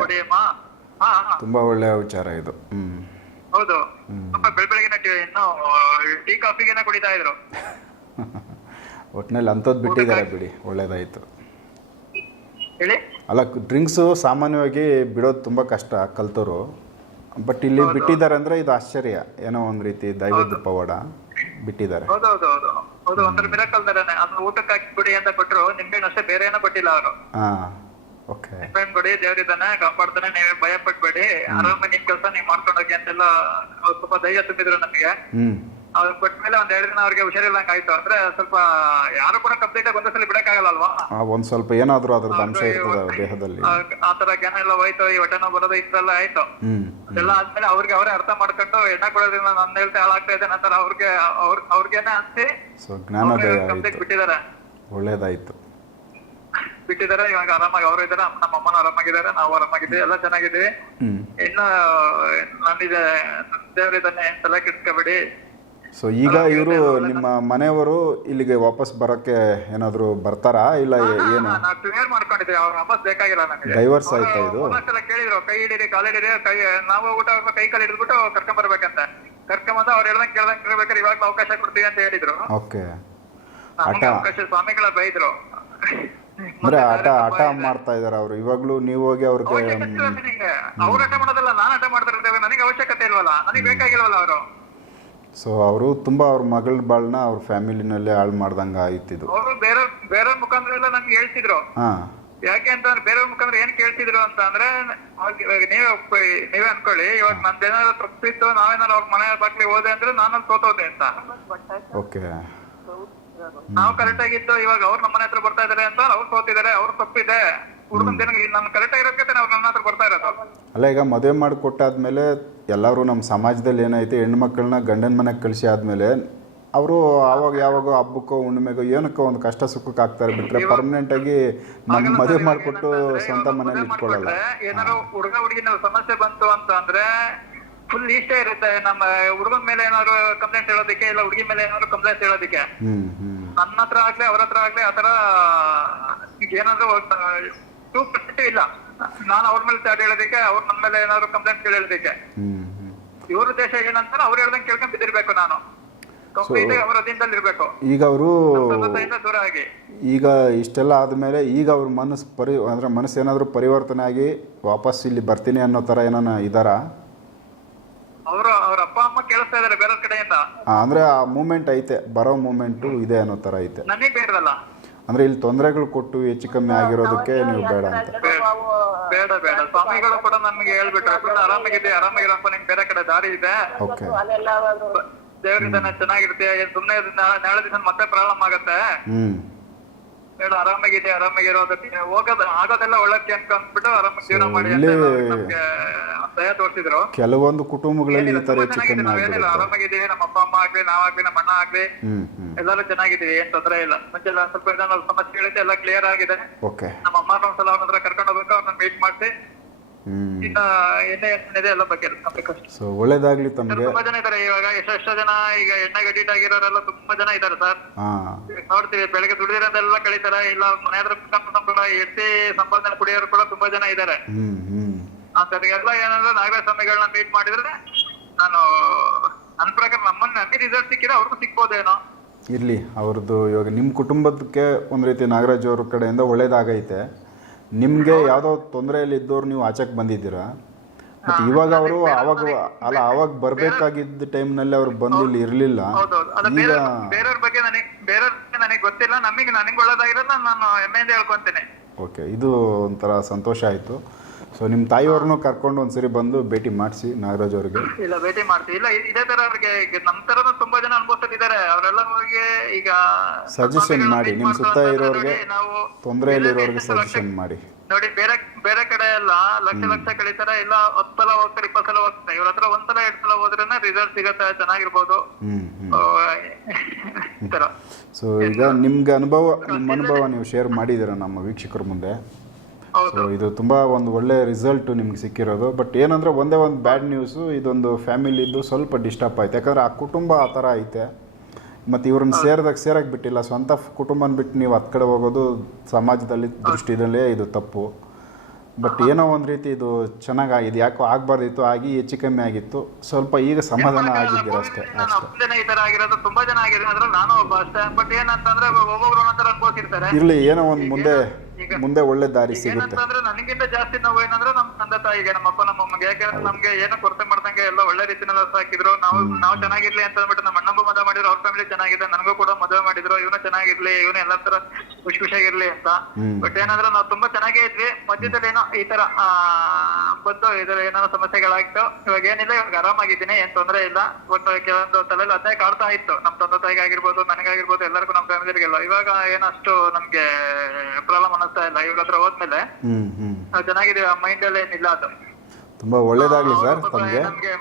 ತುಂಬಾ ಒಳ್ಳೆಯ ವಿಚಾರ ಇದು. ಹ್ಞೂ ಹೌದು. ಪಾಪ ಬೆಳ್ ಬೆಳಗಿನ ಟೀ ಇನ್ನು ಟೀ ಕಾಫಿಗೆನ ಕುಡಿತಾ ಇದ್ರು. ಒಟ್ನಲ್ಲಿ ಅಂಥದ್ದು ಬಿಟ್ಟಿದ್ದಾರೆ ಬಿಡಿ ಒಳ್ಳೇದಾಯಿತು. ಹೇಳಿ? ಅಲ್ಲ ಡ್ರಿಂಕ್ಸು ಸಾಮಾನ್ಯವಾಗಿ ಬಿಡೋದು ತುಂಬ ಕಷ್ಟ ಕಲ್ತೋರು ಬಟ್ ಇಲ್ಲಿ ಬಿಟ್ಟಿದ್ದಾರೆ ಅಂದ್ರೆ ಇದು ಆಶ್ಚರ್ಯ. ಏನೋ ಒಂದು ರೀತಿ ದೈವದ ಪವಾಡ ಬಿಟ್ಟಿದ್ದಾರೆ. ಹೌದು ಹೌದು ಹೌದು. ಹೌದು ಒಂಥರ ಮಿರಕಲ್ ತರನೇ ಅದು ಊಟಕ್ಕೆ ಹಾಕಿ ಕೊಡಿ ಅಂತ ಕೊಟ್ರು ನಿಮ್ಗೆ ಅಷ್ಟೇ ಬೇರೆ ಏನೋ ಕೊಟ್ಟಿಲ್ಲ ಅವರು. ಕೊಡಿ ದೇವ್ರಿದ್ದಾನೆ ಕಾಪಾಡ್ತಾನೆ ನೀವೇ ಭಯ ಪಡ್ಬೇಡಿ. ಆರಾಮ ನಿಮ್ ಕೆಲಸ ನೀವ್ ಮಾಡ್ಕೊಂಡು ಹೋಗಿ ಅಂತೆಲ್ಲ ಅವ್ರು ಸ್ವಲ್ಪ ಧೈರ್ಯ ತುಂಬಿದ್ರು ನಮಗೆ. ಅವ್ರು ಕೊಟ್ಮೇಲೆ ಒಂದ್ ಎರಡು ದಿನ ಅವ್ರಿಗೆ ಹುಷಾರಿಲ್ಲ ಆಯ್ತು. ಅಂದ್ರೆ ಸ್ವಲ್ಪ ಯಾರು ಕೂಡ ಕಂಪ್ಲೀಟ್ ಆಗಿ ಒಂದೇ ಸಲ ಬಿಡಕ್ಕಾಗಲ್ಲ ಅಲ್ವಾ ಒಂದ್ ಸ್ವಲ್ಪ ಏನಾದರೂ ಅದ್ರದ್ದು ಅಂಶ ಇರ್ತದೆ ದೇಹದಲ್ಲಿ. ಆ- ತರ ಜ್ಞಾನ ಎಲ್ಲ ಹೋಯ್ತು ಈ ಹೊಟ್ಟೆ ನೋವು ಬರೋದು ಇಷ್ಟೆಲ್ಲ ಆಯ್ತು. ಅದೆಲ್ಲ ಆದ್ಮೇಲೆ ಅವ್ರಿಗೆ ಅವರೇ ಅರ್ಥ ಮಾಡ್ಕೊಂಡು ಎಣ್ಣೆ ಕೊಡೋದ್ರಿಂದ ನನ್ನ ಹೇಳ್ತಾ ಹಾಳಾಗ್ತಾ ಇದೆ ನಂತರ ಅವ್ರಿಗೆ ಅವ್ರ ಅವ್ರಿಗೇನೆ ಅನ್ಸಿ ಸೊ ಜ್ಞಾನೋದಯ ಬಿಟ್ಟಿದ್ದಾರೆ. ಒಳ್ಳೇದಾಯಿತು. ಬಿಟ್ಟಿದ್ದಾರೆ ಇವಾಗ ಆರಾಮಾಗಿ ಅವರು ಇದ್ದಾರೆ ನಮ್ಮ ಅಮ್ಮನ ಆರಾಮಾಗಿದ್ದಾರೆ ನಾವು ಆರಾಮಾಗಿದ್ದೀವಿ ಎಲ್ಲ ಚೆನ್ನಾಗಿದ್ದೀವಿ. ಇನ್ನ ನನ್ನಿದೆ ದೇವರಿದ್ದಾನೆ ತಲೆ ಕೆಡ್ಸ್ಕೋಬೇಡಿ ಸೊ ಈಗ ಇವರು ನಿಮ್ಮ ಮನೆಯವರು ಇಲ್ಲಿಗೆ ವಾಪಸ್ ಬರಕ್ಕೆ ಏನಾದ್ರು ಬರ್ತಾರಾ? ಇಲ್ಲ ಏನು? ಕ್ಲಿಯರ್ ಮಾಡ್ಕೊಂಡಿದ್ದೀವಿ ಅವ್ರ ವಾಪಸ್ ಬೇಕಾಗಿಲ್ಲ ನಮಗೆ ಡೈವರ್ಸ್ ಆಯ್ತಾ ಇದು? ಒಂದೊಂದ್ಸಲ ಕೇಳಿದ್ರು ಕೈ ಹಿಡೀರಿ ಕಾಲ್ ಹಿಡೀರಿ ಕೈ ನಾವು ಊಟ ಕೈ ಕಾಲು ಹಿಡಿದ್ಬಿಟ್ಟು ಕರ್ಕೊಂಡ್ ಬರ್ಬೇಕಂತ. ಕರ್ಕೊಂಬಂದು ಅವ್ರು ಹೇಳ್ದಂಗೆ ಕೇಳ್ದಂಗ್ ಕೇಳ್ಬೇಕಾದ್ರೆ ಇವಾಗ ಅವಕಾಶ ಕೊಡ್ತೀವಿ ಅಂತ ಹೇಳಿದ್ರು. ಓಕೆ ಅವಕಾಶ ಸ್ವಾಮಿಗಳ ಬೈದ್ರು. ಅಂದ್ರೆ ಆಟ ಆಟ ಮಾಡ್ತಾ ಇದಾರೆ ಅವ್ರು. ಇವಾಗ್ಲೂ ನೀವು ಹೋಗಿ ಅವ್ರಿಗೆ ಅವಶ್ಯಕತೆ ಇಲ್ಲ ನಿನಗೆ ಅವ್ರು ಆಟ ಮಾಡೋದಲ್ಲ ನಾನು ಆಟ ಮಾಡ್ತಿರ್ತೇವೆ ನನಗೆ ಅವಶ್ಯಕತೆ ಇಲ್ವಲ್ಲ? ನನಗೆ ಬೇಕಾಗಿಲ್ವಲ್ಲ ಅವರು? ಸೊ ಅವರು ತುಂಬಾ ಅವ್ರ ಮಗಳ ಬಾಳ್ನ ಅವ್ರ ಫ್ಯಾಮಿಲಿನಲ್ಲೇ ಹಾಳು ಮಾಡ್ದಂಗ ಆಯ್ತಿದ್ರು ಅವರು ಬೇರೆ ಬೇರೆ ಮುಖಾಂತರ ಎಲ್ಲ ನಮ್ಗೆ ಹೇಳ್ತಿದ್ರು. ಹಾ. ಯಾಕೆ ಅಂತ ಅಂದ್ರೆ ಬೇರೆ ಮುಖಾಂತರ ಏನ್ ಕೇಳ್ತಿದ್ರು ಅಂತ ಅಂದ್ರೆ ಇವಾಗ ನೀವೇ ನೀವೇ ಅನ್ಕೊಳ್ಳಿ. ಇವಾಗ ನಂದೇನಾದ್ರು ತಪ್ಪಿತ್ತು ನಾವೇನಾದ್ರು ಅವ್ರ ಮನೆ ಬಾಗ್ಲಿ ಹೋದೆ ಅಂದ್ರೆ ನಾನು ಸೋತೋದೆ ಅಂತ. ಓಕೆ ನಾವು ಕರೆಕ್ಟ್ ಆಗಿತ್ತು. ಇವಾಗ ಅವ್ರು ನಮ್ಮ ಮನೆ ಹತ್ರ ಬರ್ತಾ ಇದಾರೆ. ಅಂತ ಅವ್ರು ತಪ್ಪಿದೆ. ಅಲ್ಲ ಈಗ ಮದುವೆ ಮಾಡಿ ಕೊಟ್ಟಾದ್ಮೇಲೆ ಎಲ್ಲರೂ ನಮ್ಮ ಸಮಾಜದಲ್ಲಿ ಏನೈತೆ ಹೆಣ್ಮಕ್ಳನ್ನ ಗಂಡನ ಮನೆಗೆ ಕಳಿಸಿ ಆದ್ಮೇಲೆ ಅವರು ಆವಾಗ ಯಾವಾಗ ಹಬ್ಬಕ್ಕೋ ಹುಣ್ಣಿಮೆಗೋ ಏನಕ್ಕೋ ಒಂದು ಕಷ್ಟ ಸುಖಕ್ಕೆ ಆಗ್ತಾರೆ ಬಿಟ್ರೆ ಪರ್ಮನೆಂಟ್ ಆಗಿ ನಮ್ಮ ಮದುವೆ ಮಾಡಿಕೊಟ್ಟು ಸ್ವಂತ ಮನೇಲಿ ಇಟ್ಕೊಳ್ಳಲ್ಲ. ಏನಾದ್ರು ಹುಡುಗ ಹುಡುಗಿನ ಸಮಸ್ಯೆ ಬಂತು ಅಂತ ಅಂದ್ರೆ ಫುಲ್ ಇಷ್ಟ ಇರುತ್ತೆ. ನಮ್ಮ ಹುಡುಗನ ಮೇಲೆ ಏನಾದ್ರು ಕಂಪ್ಲೇಂಟ್ ಹೇಳೋದಕ್ಕೆ ಇಲ್ಲ ಹುಡುಗಿ ಮೇಲೆ ಏನಾದ್ರು ಕಂಪ್ಲೇಂಟ್ ಹೇಳೋದಕ್ಕೆ. ನನ್ನ ಹತ್ರ ಆಗ್ಲಿ ಅವ್ರ ಹತ್ರ ಆಗ್ಲಿ ಆತರ ಈಗ ಏನಾದ್ರು ಟೂ ಪರ್ಸೆಂಟ್ ಇಲ್ಲ. ನಾನು ಅವ್ರ ಮೇಲೆ ಚಾಟ್ ಹೇಳೋದಕ್ಕೆ ಅವ್ರು ನನ್ನ ಮೇಲೆ ಏನಾದ್ರು ಕಂಪ್ಲೇಂಟ್ ಹ್ಮ್ ಇವ್ರ ಉದ್ದೇಶ ಏನಂತಾರೆ ಅವ್ರು ಹೇಳ್ದಂಗೆ ಕೇಳ್ಕೊಂಡ್ ಬಿದ್ದಿರ್ಬೇಕು ನಾನು. ಈಗ ಅವರು ಈಗ ಇಷ್ಟೆಲ್ಲ ಆದಮೇಲೆ ಈಗ ಅವ್ರ ಮನಸ್ಸು ಪರಿ ಅಂದ್ರೆ ಮನಸ್ಸು ಏನಾದರೂ ಪರಿವರ್ತನೆ ಆಗಿ ವಾಪಸ್ ಇಲ್ಲಿ ಬರ್ತೀನಿ ಅನ್ನೋ ತರ ಏನಾನ ಇದಾರ? ಅವರು ಅವ್ರ ಅಪ್ಪ ಅಮ್ಮ ಕೇಳಿಸ್ತಾ ಇದಾರೆ ಬೇರೆ ಅಂದರೆ ಆ ಮೂಮೆಂಟ್ ಐತೆ ಬರೋ ಮೂಮೆಂಟ್ ಇದೆ ಅನ್ನೋ ತರ ಐತೆ. ನನಗೆ ಬೇಡವಲ್ಲ. ಅಂದ್ರೆ ಇಲ್ಲಿ ತೊಂದರೆಗಳು ಕೊಟ್ಟು ಹೆಚ್ಚು ಕಮ್ಮಿ ಆಗಿರೋದಕ್ಕೆ ನೀವು ಬೇಡ ಅಂತ. ಬೇಡ ಬೇಡ ಸ್ವಾಮಿಗಳು ಕೂಡ ನಮ್ಗೆ ಹೇಳ್ಬಿಟ್ರು. ಆರಾಮಾಗಿದೆ ಆರಾಮಾಗಿರಪ್ಪ ನಿಮ್ ಬೇರೆ ಕಡೆ ದಾರಿ ಇದೆ. ಓಕೆ. ಅಲ್ಲೆಲ್ಲ ಚೆನ್ನಾಗಿರ್ತೀಯ ಸುಮ್ನೆ ನಾಳೆ ದಿನ ಮತ್ತೆ ಪ್ರಾಬ್ಲಮ್ ಆಗತ್ತೆ. ಹ್ಞೂ ಬೇಡ ಆರಾಮಾಗಿದೆ ಆರಾಮಾಗಿರೋದಕ್ಕೆ ಹೋಗೋದು ಆಗೋದೆಲ್ಲ ಒಳ್ಳಕ್ಕೆ ಅನ್ಕೊಂಡ್ಬಿಟ್ಟು ಆರಾಮಾಗಿ ಜೀವನ ಮಾಡಿ ಅಂತ ನಮ್ಗೆ ದಯ ತೋರಿಸಿದ್ರು. ಕೆಲವೊಂದು ಕುಟುಂಬಗಳಲ್ಲಿ ಈ ತರ ಚಿಕನ್ ನಾವೇನಿಲ್ಲ ಆರಾಮಾಗಿದ್ದೀವಿ ನಮ್ಮ ಅಪ್ಪ ಅಮ್ಮ ಆಗ್ಲಿ ನಾವಾಗ್ಲಿ ನಮ್ಮ ಅಣ್ಣ ಆಗ್ಲಿ. ಎಲ್ಲರೂ ಚೆನ್ನಾಗಿದ್ದೀವಿ ಏನ್ ತೊಂದರೆ ಇಲ್ಲ. ಮುಂಚೆ ಸ್ವಲ್ಪ ಸಮಸ್ಯೆಗಳಿದೆ ಎಲ್ಲ ಕ್ಲಿಯರ್ ಆಗಿದೆ. ನಮ್ಮ ಅಮ್ಮನ ಒಂದ್ಸಲ ಅವ್ರ ಹತ್ರ ಕರ್ಕೊಂಡು ಹೋಗ್ಬೇಕು ಅವ್ರನ್ನ ಮೀಟ್ ಮಾಡಿಸಿ. ಎಣ್ಣೆ ಏನಿದೆ ಎಲ್ಲ ಬಗ್ಗೆ ಸೊ ಒಳ್ಳೇದಾಗಲಿ ತಮಗೆ. ತುಂಬಾ ಜನ ಇದಾರೆ ಇವಾಗ ಎಷ್ಟೆಷ್ಟೋ ಜನ ಈಗ ಎಣ್ಣೆ ಗಡಿಟ್ ಆಗಿರೋರೆಲ್ಲ ತುಂಬಾ ಜನ ಇದಾರೆ ಸರ್. ಹಾ. ನೋಡ್ತೀವಿ ಬೆಳಗ್ಗೆ ದುಡಿದಿರೋದೆಲ್ಲ ಕಳೀತಾರೆ ಇಲ್ಲ ಮನೆ ಹತ್ರ ಸಂಬಳ ಎಷ್ಟೇ ಸಂಪಾದನೆ ಕುಡಿಯೋರು ಕೂಡ ತುಂಬಾ ಜನ ಇದಾರೆ ಆ ಹ್ಞೂ ಎಲ್ಲ ಏನಂದ್ರೆ ನಾಗರಾಜ ಸ್ವಾಮಿಗಳನ್ನ ಮೀಟ್ ಮಾಡಿದ್ರೆ ನಾನು ನನ್ನ ಪ್ರಕಾರ ನಮ್ಮನ್ನ ನಮಗೆ ರಿಸಲ್ಟ್ ಸಿಕ್ಕಿದ್ರೆ ಅವ್ರಿಗೂ ಸಿಕ್ಬೋದೇನೋ ಇರ್ಲಿ ಅವ್ರದ್ದು ಇವಾಗ ನಿಮ್ಮ ಕುಟುಂಬಕ್ಕೆ ಒಂದು ರೀತಿ ನಾಗರಾಜ್ ಅವ್ರ ಕಡೆಯಿಂದ ಒಳ್ಳೇದಾಗೈತೆ. ನಿಮಗೆ ಯಾವುದೋ ತೊಂದರೆಯಲ್ಲಿ ಇದ್ದವ್ರು ನೀವು ಆಚೆಗೆ ಬಂದಿದ್ದೀರಾ. ಮತ್ತೆ ಇವಾಗ ಅವರು ಅವಾಗ ಅಲ್ಲ ಅವಾಗ ಬರ್ಬೇಕಾಗಿದ್ದ ಟೈಮ್ನಲ್ಲಿ ಅವ್ರು ಬಂದು ಇಲ್ಲಿ ಇರಲಿಲ್ಲ. ಹೌದೌದು. ಅದ ಈಗ ಬೇರೆ ಬೇರೆಯವ್ರ ಬಗ್ಗೆ ನನಗೆ ಬೇರೆಯವ್ರ ಬಗ್ಗೆ ನನಗೆ ಗೊತ್ತಿಲ್ಲ. ನಮಗೆ ನನಗೆ ಒಳ್ಳೇದಾಗಿರೋದು ನಾನು ಹೆಮ್ಮೆಯಿಂದ ಹೇಳ್ಕೊಂತೇನೆ. ಓಕೆ ಇದು ಒಂಥರ ಸಂತೋಷ ಆಯಿತು. ಸೊ ನಿಮ್ಮ ತಾಯಿಯವ್ರನ್ನೂ ಕರ್ಕೊಂಡು ಒಂದ್ಸರಿ ಬಂದು ಭೇಟಿ ಮಾಡಿಸಿ ನಾಗರಾಜ್ ಅವ್ರಿಗೆ. ಇಲ್ಲ ಭೇಟಿ ಮಾಡ್ತೀವಿ. ಇಲ್ಲ ಇ- ಇದೇ ತರ ಅವ್ರಿಗೆ ಈಗ ನಮ್ ತರನು ತುಂಬಾ ಜನ ಅನುಭವಿಸ್ತಿದ್ದಾರೆ. ಅವರೆಲ್ಲ ಹೋಗಿ ಈಗ ಸಜೆಷನ್ ಮಾಡಿ, ನಿಮ್ ಸುತ್ತ ಇರೋರಿಗೆ ಇರೋರ್ಗೆ ತೊಂದರೆಯಲ್ಲಿರೋರಿಗೆ ಸಜೆಷನ್ ಮಾಡಿ. ನೋಡಿ ಬೇರೆ ಬೇರೆ ಕಡೆ ಎಲ್ಲ ಲಕ್ಷ ಲಕ್ಷ ಕಳೀತಾರೆ. ಇಲ್ಲ ಹತ್ತು ಸಲ ಹೋಗ್ತಾರೆ ಇಪ್ಪತ್ತು ಸಲ ಹೋಗ್ತಾರೆ. ಇವ್ರ ಹತ್ರ ಒಂದ್ಸಲ ಎರಡ್ ಸಲ ಹೋದ್ರೇನೆ ರಿಸಲ್ಟ್ ಸಿಗತ್ತೆ ಚೆನ್ನಾಗಿರ್ಬೋದು. ಹ್ಞೂ ಹ್ಞೂ ಆ, ಈ ತರ. ಸೊ ಈಗ ನಿಮ್ಗೆ ಅನುಭವ ನಿಮ್ಮ ಅನುಭವ ನೀವು ಶೇರ್ ಮಾಡಿದ್ದೀರ ನಮ್ಮ ವೀಕ್ಷಕರ ಮುಂದೆ? ಸೊ ಇದು ತುಂಬ ಒಂದು ಒಳ್ಳೆ ರಿಸಲ್ಟ್ ನಿಮ್ಗೆ ಸಿಕ್ಕಿರೋದು. ಬಟ್ ಏನಂದ್ರೆ ಒಂದೇ ಒಂದು ಬ್ಯಾಡ್ ನ್ಯೂಸು ಇದೊಂದು ಫ್ಯಾಮಿಲಿದ್ದು ಸ್ವಲ್ಪ ಡಿಸ್ಟರ್ಬ್ ಆಯ್ತು. ಯಾಕಂದ್ರೆ ಆ ಕುಟುಂಬ ಆ ಥರ ಐತೆ. ಮತ್ತು ಇವ್ರನ್ನ ಸೇರಿದಾಗ ಸೇರಕ್ಕೆ ಬಿಟ್ಟಿಲ್ಲ. ಸ್ವಂತ ಕುಟುಂಬನ ಬಿಟ್ಟು ನೀವು ಹತ್ತು ಕಡೆ ಹೋಗೋದು ಸಮಾಜದಲ್ಲಿ ದೃಷ್ಟಿದಲ್ಲೇ ಇದು ತಪ್ಪು. ಬಟ್ ಏನೋ ಒಂದು ರೀತಿ ಇದು ಚೆನ್ನಾಗಾಗಿದೆ. ಯಾಕೋ ಆಗ್ಬಾರ್ದಿತ್ತು ಆಗಿ ಹೆಚ್ಚು ಕಮ್ಮಿ ಆಗಿತ್ತು. ಸ್ವಲ್ಪ ಈಗ ಸಮಾಧಾನ ಆಗಿದ್ದೀರ ಅಷ್ಟೇ ಅಷ್ಟೇ. ಒಬ್ಬನೇ ಈ ತರ ಆಗಿರೋದು ತುಂಬಾ ಜನ ಆಗಿದೆ ಅದ್ರಲ್ಲಿ ನಾನು ಒಬ್ಬ ಅಷ್ಟೇ. ಬಟ್ ಏನಂತಂದ್ರೆ ಒಬ್ಬೊಬ್ರು ಒಂದೊಂದರ ಅನ್ಭವಿಸಿರ್ತಾರೆ. ಇರಲಿ ಏನೋ ಒಂದು ಮುಂದೆ ಮುಂದೆ ಒಳ್ಳೆ ದಾರಿ ಸಿಗುತ್ತೆ. ಏನಂತಂದ್ರೆ ನನಗಿಂತ ಜಾಸ್ತಿ ನೋವು ಏನಂದ್ರೆ ನಮ್ ತಂದೆ ತಾಯಿಗೆ ನಮ್ಮ ಅಪ್ಪ ನಮ್ಮ ಅಮ್ಮಗೆ ಯಾಕಂದ್ರೆ ನಮ್ಗೆ ಏನೋ ಕೊರತೆ ಮಾಡ್ದಂಗೆ ಎಲ್ಲ ಒಳ್ಳೆ ರೀತಿನೆಲ್ಲ ಸಾಕಿದ್ರು. ನಾವು ನಾವು ಚೆನ್ನಾಗಿರ್ಲಿ ಅಂತ ಅಂದ್ಬಿಟ್ಟು ನಮ್ಮ ಅಣ್ಣಂಗೂ ಮದುವೆ ಮಾಡಿದ್ರು ಅವ್ರ ಫ್ಯಾಮಿಲಿ ಚೆನ್ನಾಗಿದೆ ನನಗೂ ಕೂಡ ಮದುವೆ ಮಾಡಿದ್ರು ಇವನು ಚೆನ್ನಾಗಿರ್ಲಿ ಇವನು ಎಲ್ಲಾ ತರ ಖುಷಿ ಖುಷಿಯಾಗಿರ್ಲಿ ಅಂತ. ಬಟ್ ಏನಂದ್ರೆ ನಾವು ತುಂಬಾ ಚೆನ್ನಾಗೇ ಇದ್ವಿ. ಮಧ್ಯದಲ್ಲಿ ಏನೋ ಈ ತರ ಆ, ಬಂದು ಇದ್ರ ಏನಾರ ಸಮಸ್ಯೆಗಳಾಗಿತ್ತು ಇವಾಗ ಏನಿಲ್ಲ ಇವಾಗ ಆರಾಮಾಗಿದ್ದೀನಿ ಏನ್ ತೊಂದ್ರೆ ಇಲ್ಲ. ಬಟ್ ಕೆಲವೊಂದು ತಲೆಯಲ್ಲಿ ಅದೇ ಕಾಡ್ತಾ ಇತ್ತು. ನಮ್ ತಂದೆ ತಾಯಿಗೆ ಆಗಿರ್ಬೋದು ನನಗಾಗಿರ್ಬೋದು ಎಲ್ಲರಿಗೂ ನಮ್ ಫ್ಯಾಮಿಲಿಗೆಲ್ಲ ಇವಾಗ ಏನಷ್ಟು ನಮ್ಗೆ ಪ್ರಾಬ್ಲಮ್ ಅನ್ನಿಸ್ತಾ ಇಲ್ಲ. ಇವ್ರ ಹತ್ರ ಹೋದ್ಮೇಲೆ ಹ್ಮ್ ಹ್ಮ್. ನಾವು ಚೆನ್ನಾಗಿದೀವಿ ಮೈಂಡ್ ಅಲ್ಲಿ ಏನಿಲ್ಲ ಅದು. ತುಂಬಾ ಒಳ್ಳೇದಾಗ್ಲಿ ಸರ್ ತಮಗೆ.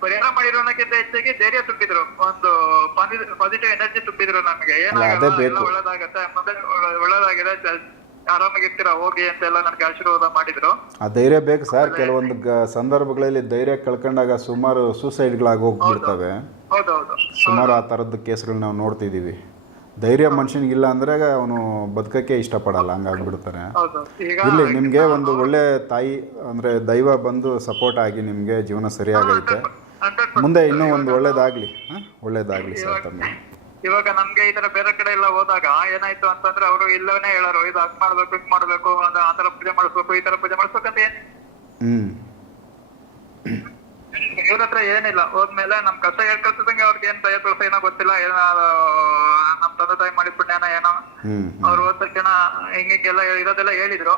ಪರಿಹಾರ ಮಾಡಿರೋನಕ್ಕಿಂತ ಹೆಚ್ಚಾಗಿ ಧೈರ್ಯ ತುಂಬಿದ್ರು. ಒಂದು ಪಾಸಿಟಿವ್ ಎನರ್ಜಿ ತುಂಬಿದ್ರು ನಮ್ಗೆ. ಏನಾಗಲ್ಲ. ಒಳ್ಳೇದಾಗತ್ತೆ ಮತ್ತೆ ಒಳ್ಳೆ- ಒಳ್ಳೇದಾಗಿದೆ ಆರಾಮಾಗಿರ್ತೀರಾ ಹೋಗಿ ಅಂತ ಎಲ್ಲ ನನ್ಗೆ ಆಶೀರ್ವಾದ ಮಾಡಿದ್ರು. ಆ ಧೈರ್ಯ ಬೇಕು ಸರ್. ಕೆಲವೊಂದು ಸಂದರ್ಭಗಳಲ್ಲಿ ಧೈರ್ಯ ಕಳ್ಕೊಂಡಾಗ ಸುಮಾರು ಸೂಸೈಡ್ಗಳಾಗಿ ಹೋಗ್ಬಿಡ್ತವೆ. ಹೌದೌದು ಸುಮಾರು ಆ ತರದ ಕೇಸ್ಗಳನ್ನ ನಾವು ನೋಡ್ತಿದ್ದೀವಿ ಧೈರ್ಯ ಮನುಷ್ಯನಿಗಿಲ್ಲ ಅಂದ್ರೆ ಅವನು ಬದುಕಕ್ಕೆ ಇಷ್ಟಪಡಲ್ಲ ಈಗ ಇಲ್ಲಿ ನಿಮಗೆ ಒಂದು ಒಳ್ಳೆ ತಾಯಿ ಅಂದ್ರೆ ದೈವ ಬಂದು ಸಪೋರ್ಟ್ ಆಗಿ ನಿಮಗೆ ಜೀವನ ಸರಿಯಾಗೈತೆ. 100% ಮುಂದೆ ಇನ್ನೂ ಒಂದು ಒಳ್ಳೇದಾಗಲಿ ಹಾಂ? ಒಳ್ಳೇದಾಗಲಿ ಸರ್ ತಮ್ಮ ಇವಾಗ ನಮ್ಗೆ ಈ ತರ ಬೇರೆ ಕಡೆ ಎಲ್ಲ ಹೋದಾಗ ಏನಾಯ್ತು ಅಂತಂದ್ರೆ ಅವರು ಇಲ್ಲವೇ ಹೇಳೋರು. ಇದು ಹಂಗ್ ಮಾಡ್ಬೇಕು ಹಿಂಗ್ ಮಾಡ್ಬೇಕು ಅಂದ್ರೆ ಆ ತರ ಪೂಜೆ ಮಾಡಿಸ್ಬೇಕು ಈ ತರ ಪೂಜೆ ಮಾಡಿಸ್ಬೇಕಂತ ಏನ್? ಹ್ಞೂ ಇವ್ರ ಹತ್ರ ಏನಿಲ್ಲ. ಹೋದ್ಮೇಲೆ ನಮ್ ಕಷ್ಟ ಹೇಳ್ಕೊಳ್ತಿದಂಗೆ ಅವ್ರಿಗೆ ಏನ್ ದಯ ತೋರ್ಸ ಏನೋ ಗೊತ್ತಿಲ್ಲ. ಏನೋ ನಮ್ ತಂದೆ ತಾಯಿ ಮಾಡಿದ್ ಪುಣ್ಯನ ಏನೋ ಅವ್ರು ಹೋದ ತಕ್ಷಣ ಹಿಂಗಿಂಗೆಲ್ಲ ಇರೋದೆಲ್ಲ ಹೇಳಿದ್ರು.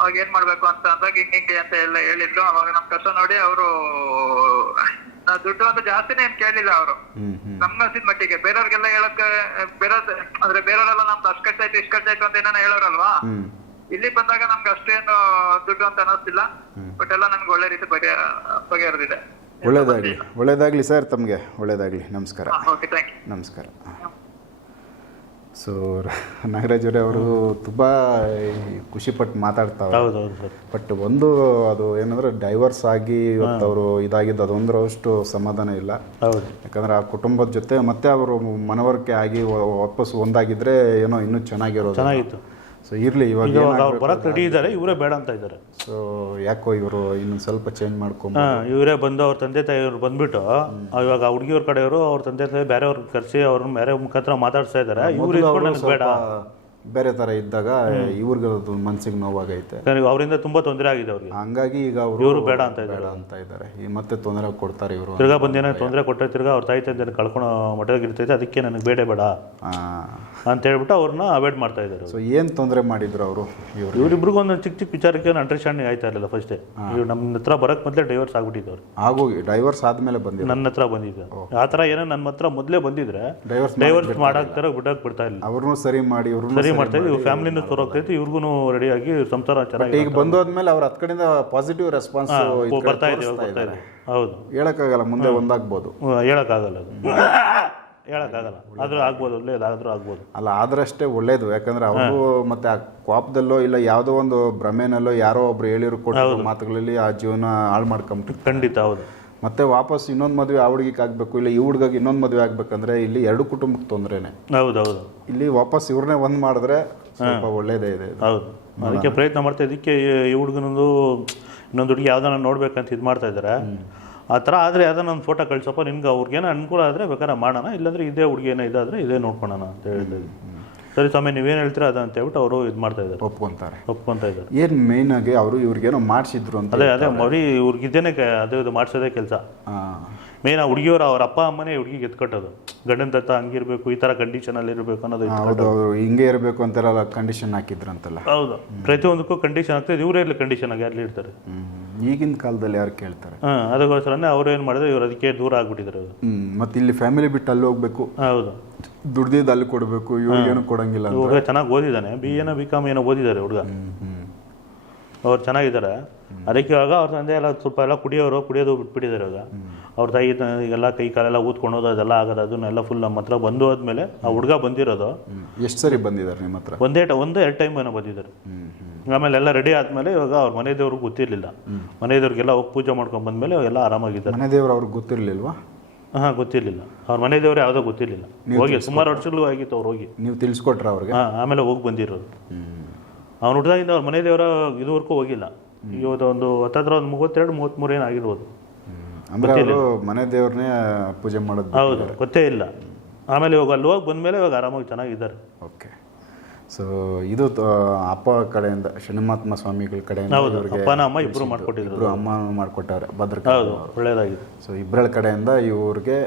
ಅವಾಗ ಏನ್ ಮಾಡ್ಬೇಕು ಅಂತ ಅಂದಾಗ ಹಿಂಗಿಂಗೆ ಅಂತ ಎಲ್ಲ ಹೇಳಿದ್ರು. ಅವಾಗ ನಮ್ ಕಷ್ಟ ನೋಡಿ ಅವರು ದುಡ್ಡು ಅಂತ ಜಾಸ್ತಿನೇ ಏನ್ ಕೇಳಿಲ್ಲ ಅವರು. ನಮ್ಗೆ ಅನ್ಸಿದ ಮಟ್ಟಿಗೆ. ಬೇರೆಯವ್ರಿಗೆಲ್ಲ ಹೇಳಕ್ ಬೇರೆ ಅಂದ್ರೆ ಬೇರೆಯವರೆಲ್ಲ ನಮ್ದು ಅಷ್ಟ್ ಖರ್ಚಾಯ್ತು ಇಷ್ಟ್ ಖರ್ಚಾಯ್ತು ಅಂತ ಏನಾನ ಹೇಳೋರಲ್ವಾ? ಇಲ್ಲಿ ಬಂದಾಗ ನಮ್ಗೆ ಅಷ್ಟೇನು ದುಡ್ಡು ಅಂತ ಅನ್ನಿಸ್ತಿಲ್ಲ. ಬಟ್ ಎಲ್ಲ ನಮ್ಗೆ ಒಳ್ಳೆ ರೀತಿ ಬಗೆ ಬಗೆಹರಿದಿದೆ. ಒಳ್ಳೇದಾಗಲಿ ಒಳ್ಳೇದಾಗಲಿ ಸರ್ ತಮಗೆ ಒಳ್ಳೇದಾಗಲಿ ನಮಸ್ಕಾರ. ಓಕೆ ಥ್ಯಾಂಕ್ ಯು ನಮಸ್ಕಾರ. ಸೊ ನಾಗರಾಜ್ ಅವರೇ ಅವರು ತುಂಬ ಖುಷಿಪಟ್ಟು ಮಾತಾಡ್ತಾರೆ ಹೌದು ಹೌದು ಸರ್. ಬಟ್ ಒಂದು ಅದು ಏನಂದ್ರೆ ಡೈವರ್ಸ್ ಆಗಿ ಇವತ್ತು ಅವರು ಇದಾಗಿದ್ದು ಅದೊಂದರಷ್ಟು ಸಮಾಧಾನ ಇಲ್ಲ. ಹೌದು. ಯಾಕಂದ್ರೆ ಆ ಕುಟುಂಬದ ಜೊತೆ ಮತ್ತೆ ಅವರು ಮನವರಿಕೆ ಆಗಿ ವಾಪಸ್ ಒಂದಾಗಿದ್ರೆ ಏನೋ ಇನ್ನೂ ಚೆನ್ನಾಗಿರೋದು. ಚೆನ್ನಾಗಿತ್ತು. ಸೊ ಇರಲಿ ಇವಾಗ ಅವ್ರು ಬರಕ್ಕೆ ರೆಡಿ ಇದ್ದಾರೆ ಇವರೇ ಬೇಡ ಅಂತ ಇದ್ದಾರೆ ಸೊ ಯಾಕೋ ಇವರು ಇನ್ನೊಂದು ಸ್ವಲ್ಪ ಚೇಂಜ್ ಮಾಡ್ಕೊಂಡು ಇವರೇ ಬಂದು ಅವ್ರ ತಂದೆ ತಾಯಿಯವರು ಬಂದ್ಬಿಟ್ಟು ಇವಾಗ ಆ ಹುಡುಗಿಯವ್ರ ಕಡೆಯವರು ಅವ್ರ ತಂದೆ ತಾಯಿ ಬೇರೆಯವ್ರ ಕರೆಸಿ ಅವ್ರನ್ನ ಬೇರೆ ಮುಖಾಂತರ ಮಾತಾಡ್ಸ್ತಾ ಇದ್ದಾರೆ ಇವ್ರು ಬೇಡ. ಬೇರೆ ತರ ಇದ್ದಾಗ ಇವ್ರಿಗೆ ಮನ್ಸಿಗೆ ನೋವಾಗೈತೆ. ಅವರಿಂದ ತುಂಬಾ ತೊಂದರೆ ಆಗಿದೆ ಅವ್ರಿಗೆ. ಹಂಗಾಗಿ ಈಗ ಅವರು ಇವ್ರು ಬೇಡ ಅಂತ ಬೇಡ ಅಂತ ಇದ್ದಾರೆ. ಈ ಮತ್ತೆ ತೊಂದರೆ ಕೊಡ್ತಾರೆ ಇವರು ತಿರ್ಗಾ ಬಂದೇನೋ ತೊಂದರೆ ಕೊಟ್ಟರೆ ತಿರ್ಗಾ ಅವ್ರ ತಾಯಿ ತಂದೆ ಕಳ್ಕೊಳೋ ಮಟ್ಟದಾಗ ಇರ್ತೈತೆ ಅದಕ್ಕೆ ನನಗೆ ಬೇಡ ಬೇಡ ಅಂತ ಹೇಳ್ಬಿಟ್ಟು ಅವ್ರನ್ನ ಅವಾಯ್ಡ್ ಮಾಡ್ತಾ ಇದ್ದಾರೆ ಸೊ ಏನು ತೊಂದರೆ ಮಾಡಿದ್ರು ಅವರು ಇವರು ಇವ್ರಿಬ್ರಿಗೂ ಒಂದು ಚಿಕ್ಕ ಚಿಕ್ಕ ವಿಚಾರಕ್ಕೆ ಅಂಡರ್ಸ್ಟ್ಯಾಂಡಿಂಗ್ ಆಯ್ತಾ ಇರಲಿಲ್ಲ ಫಸ್ಟೇ ಇವ್ರು ನಮ್ಮ ಹತ್ರ ಬರಕ್ಕೆ ಮೊದಲೇ ಡೈವರ್ಸ್ ಆಗ್ಬಿಟ್ಟಿದ್ದವ್ರು ಆಗೋಗಿ ಡೈವರ್ಸ್ ಆದ್ಮೇಲೆ ಬಂದಿದ್ರು ನನ್ನ ಹತ್ರ ಬಂದಿದ್ದೆ. ಆ ಥರ ಏನೋ ನನ್ನ ಹತ್ರ ಮೊದಲೇ ಬಂದಿದ್ರೆ ಡೈವರ್ಸ್ ಡೈವರ್ಸ್ ಮಾಡಾಕ್ತಾರ ಬಿಡಕ್ಕೆ ಬಿಡ್ತಾ ಇಲ್ಲ. ಅವ್ರನ್ನೂ ಸರಿ ಮಾಡಿ ಇವ್ರನ್ನೂ ಸರಿ ಮಾಡ್ತಾ ಇದ್ವಿ ಇವ್ರ ಫ್ಯಾಮಿಲಿನೂ ಇವ್ರಿಗೂ ಇವ್ರಿಗೂ ರೆಡಿಯಾಗಿ ಸಂಸಾರ ಚೆನ್ನಾಗಿ ಈಗ ಬಂದು ಆದ್ಮೇಲೆ ಅವ್ರ ಹತ್ತು ಕಡೆಯಿಂದ ಪಾಸಿಟಿವ್ ರೆಸ್ಪಾನ್ಸ್ ಬರ್ತಾ ಇದೆ ಬರ್ತಾ ಹೌದು. ಹೇಳಕ್ಕಾಗಲ್ಲ ಮುಂದೆ ಒಂದಾಗ್ಬೋದು. ಹೇಳಕ್ಕಾಗಲ್ಲ ಅದು. ಹೇಳಕ್ಕಾಗಲ್ಲ. ಆದ್ರೂ ಆಗ್ಬೋದು ಒಳ್ಳೇದಾದ್ರೂ ಆಗ್ಬೋದು. ಅಲ್ಲ ಆದ್ರಷ್ಟೇ ಒಳ್ಳೇದು ಯಾಕಂದ್ರೆ ಅವರು ಮತ್ತೆ ಆ ಕೋಪದಲ್ಲೋ ಇಲ್ಲ ಯಾವುದೋ ಒಂದು ಭ್ರಮೆನಲ್ಲೋ ಯಾರೋ ಒಬ್ರು ಹೇಳಿರೋ ಕೊಟ್ಟ ಮಾತುಗಳಲ್ಲಿ ಆ ಜೀವನ ಹಾಳು ಮಾಡ್ಕೊಂಬಿಟ್ಟು ಖಂಡಿತ ಹೌದು. ಮತ್ತೆ ವಾಪಸ್ ಇನ್ನೊಂದು ಮದುವೆ ಆ ಹುಡುಗಿಗೆ ಆಗಬೇಕು ಇಲ್ಲ ಈ ಹುಡುಗಿಗೆ ಇನ್ನೊಂದು ಮದುವೆ ಆಗ್ಬೇಕಂದ್ರೆ ಇಲ್ಲಿ ಎರಡು ಕುಟುಂಬಕ್ಕೆ ತೊಂದರೆನೆ. ಹೌದು ಹೌದು. ಇಲ್ಲಿ ವಾಪಸ್ ಇವ್ರನ್ನೇ ಒಂದ್ ಮಾಡಿದ್ರೆ ಸ್ವಲ್ಪ ಒಳ್ಳೇದೇ ಇದೆ ಹೌದು. ಅದಕ್ಕೆ ಪ್ರಯತ್ನ ಮಾಡ್ತಾ ಇದಕ್ಕೆ ಈ ಹುಡುಗನದು ಇನ್ನೊಂದು ಹುಡುಗಿ ಯಾವ್ದಾನ ನೋಡ್ಬೇಕಂತ ಇದು ಮಾಡ್ತಾ ಇದ್ದಾರೆ ಆ ಥರ ಆದರೆ ಯಾವ್ದಾನ ಒಂದು ಫೋಟೋ ಕಳ್ಸಪ್ಪ ನಿನ್ಗೆ ಅವ್ರಿಗೇನೋ ಅನುಕೂಲ ಆದರೆ ಬೇಕಾದ್ರೆ ಮಾಡೋಣ ಇಲ್ಲಾಂದ್ರೆ ಇದೇ ಹುಡುಗಿ ಏನೋ ಇದಾದರೆ ಇದೇ ನೋಡ್ಕೊಳೋಣ ಅಂತ ಹೇಳಿದ್ವಿ ಸರಿ ಸ್ವಾಮಿ ನೀವೇನು ಹೇಳ್ತೀರಾ ಅದು ಅಂತ ಹೇಳ್ಬಿಟ್ಟು ಅವರು ಇದು ಮಾಡ್ತಾ ಇದ್ದಾರೆ. ಒಪ್ಕೊಂತಾರೆ. ಒಪ್ಕೊಂತ ಇದ್ದಾರೆ. ಏನು ಮೇನ್ ಆಗಿ ಅವರು ಇವ್ರಿಗೇನೋ ಮಾಡಿಸಿದ್ರು ಅಂತ ಅದೇ ಅದೇ ಮರಿ ಇವ್ರಿಗಿದ್ದೇನೆ ಅದೇ ಇದು ಮಾಡಿಸೋದೇ ಕೆಲಸ. ಮೇನ್ ಆ ಹುಡುಗಿಯವರು ಅವ್ರ ಅಪ್ಪ ಅಮ್ಮನೇ ಹುಡುಗಿಗೆ ಎತ್ಕಟ್ಟೋದು. ಗಂಡನ ದತ್ತ ಹಂಗಿರ್ಬೇಕು ಈ ಥರ ಕಂಡೀಷನಲ್ಲಿ ಇರಬೇಕು ಅನ್ನೋದು. ಹೌದು ಅವರು ಹಿಂಗೆ ಇರಬೇಕು ಅಂತಾರಲ್ಲ ಕಂಡೀಷನ್ ಹಾಕಿದ್ರಂತಲ್ಲ. ಹೌದು. ಪ್ರತಿಯೊಂದಕ್ಕೂ ಕಂಡೀಷನ್ ಆಗ್ತದೆ ಇವರೇ ಇಲ್ಲ ಕಂಡೀಷನ್ ಆಗಿ ಅಲ್ಲಿ ಇರ್ತಾರೆ. ಈಗಿನ ಕಾಲದಲ್ಲಿ ಯಾರು ಕೇಳ್ತಾರೆ? ಹಾಂ ಅದಕ್ಕೋಸ್ಕರನೇ ಅವ್ರು ಏನು ಮಾಡಿದ್ರೆ ಇವ್ರು ಅದಕ್ಕೆ ದೂರ ಆಗ್ಬಿಟ್ಟಿದ್ದಾರೆ ಮತ್ತೆ ಇಲ್ಲಿ ಫ್ಯಾಮಿಲಿ ಬಿಟ್ಟು ಅಲ್ಲಿ ಹೋಗ್ಬೇಕು. ಹೌದು. ದುಡ್ದಿದ್ದು ಅಲ್ಲಿ ಕೊಡಬೇಕು ಇವ್ರಿಗೇನು ಕೊಡಂಗಿಲ್ಲ ಹುಡುಗ ಚೆನ್ನಾಗಿ ಓದಿದ್ದಾನೆ ಬಿ ಏನೋ ಬಿ ಕಾಮ್ ಏನೋ ಓದಿದ್ದಾರೆ ಹುಡುಗ. ಅವ್ರು ಚೆನ್ನಾಗಿದ್ದಾರೆ. ಅದಕ್ಕೆ ಇವಾಗ ಅವ್ರ ತಂದೆ ಎಲ್ಲ ಸ್ವಲ್ಪ ಎಲ್ಲ ಕುಡಿಯೋರು ಕುಡಿಯೋದು ಬಿಟ್ಬಿಟ್ಟಿದ್ದಾರೆ ಇವಾಗ. ಅವ್ರ ತಾಯಿ ಎಲ್ಲ ಕೈ ಕಾಲೆಲ್ಲ ಊದ್ಕೊಂಡೋದು ಅದೆಲ್ಲ ಆಗೋದು ಅದನ್ನೆಲ್ಲ ಫುಲ್ ನಮ್ಮ ಹತ್ರ ಬಂದು ಹೋದ್ಮೇಲೆ ಆ ಹುಡುಗ ಬಂದಿರೋದು. ಎಷ್ಟು ಸರಿ ಬಂದಿದ್ದಾರೆ ನಿಮ್ಮ ಹತ್ರ? ಒಂದೇ ಒಂದು ಎರಡು ಟೈಮ್ ಏನೋ ಬಂದಿದ್ದಾರೆ. ಆಮೇಲೆ ಎಲ್ಲ ರೆಡಿ ಆದಮೇಲೆ ಇವಾಗ ಅವ್ರ ಮನೆ ದೇವ್ರಿಗೆ ಗೊತ್ತಿರಲಿಲ್ಲ. ಮನೆ ದೇವ್ರಿಗೆಲ್ಲ ಹೋಗಿ ಪೂಜೆ ಮಾಡ್ಕೊಂಡು ಬಂದಮೇಲೆ ಎಲ್ಲ ಆರಾಮಾಗಿದ್ದಾರೆ. ಮನೆ ದೇವ್ರು ಅವ್ರಿಗೆ ಗೊತ್ತಿರ್ಲಿಲ್ವಾ? ಹಾಂ ಗೊತ್ತಿರಲಿಲ್ಲ. ಅವ್ರ ಮನೆ ದೇವ್ರು ಯಾವುದೋ ಗೊತ್ತಿರಲಿಲ್ಲ. ಹೋಗಿ ಸುಮಾರು ವರ್ಷಗಳು ಆಗಿತ್ತು ಅವ್ರು ಹೋಗಿ. ನೀವು ತಿಳಿಸ್ಕೊಟ್ರ ಅವ್ರಿಗೆ? ಹಾಂ ಆಮೇಲೆ ಹೋಗಿ ಬಂದಿರೋದು. ಅವ್ನು ಹುಡ್ದಾಗಿಂದ ಅವ್ರ ಮನೆ ದೇವರ ಇದುವರೆಗೂ ಹೋಗಿಲ್ಲ. ಇವತ್ತು ಒಂದು ಹತ್ತತ್ರ ಒಂದು ಮೂವತ್ತೆರಡು ಮೂವತ್ತ್ಮೂರು ಏನು ಆಗಿರ್ಬೋದು. ಅವರು ಮನೆ ದೇವ್ರನ್ನೇ ಪೂಜೆ ಮಾಡೋದು ಹೌದು ಗೊತ್ತೇ ಇಲ್ಲ. ಆಮೇಲೆ ಇವಾಗ ಅಲ್ಲಿ ಹೋಗಿ ಬಂದಮೇಲೆ ಇವಾಗ ಆರಾಮಾಗಿ ಚೆನ್ನಾಗಿದ್ದಾರೆ. ಓಕೆ. ಸೊ ಇದು ಅಪ್ಪ ಕಡೆಯಿಂದ ಶನಿಮಾತ್ಮ ಸ್ವಾಮಿಗಳ ಕಡೆಯಿಂದ ಅಪ್ಪನ ಅಮ್ಮ ಇಬ್ಬರು ಮಾಡ್ಕೊಟ್ಟಿದ್ರು. ಇಬ್ರು ಅಮ್ಮ ಮಾಡ್ಕೊಟ್ಟಾರೆ ಭದ್ರಕ ಒಳ್ಳೇದಾಗಿದೆ. ಸೊ ಇಬ್ಬರ ಕಡೆಯಿಂದ ಇವ್ರಿಗೆ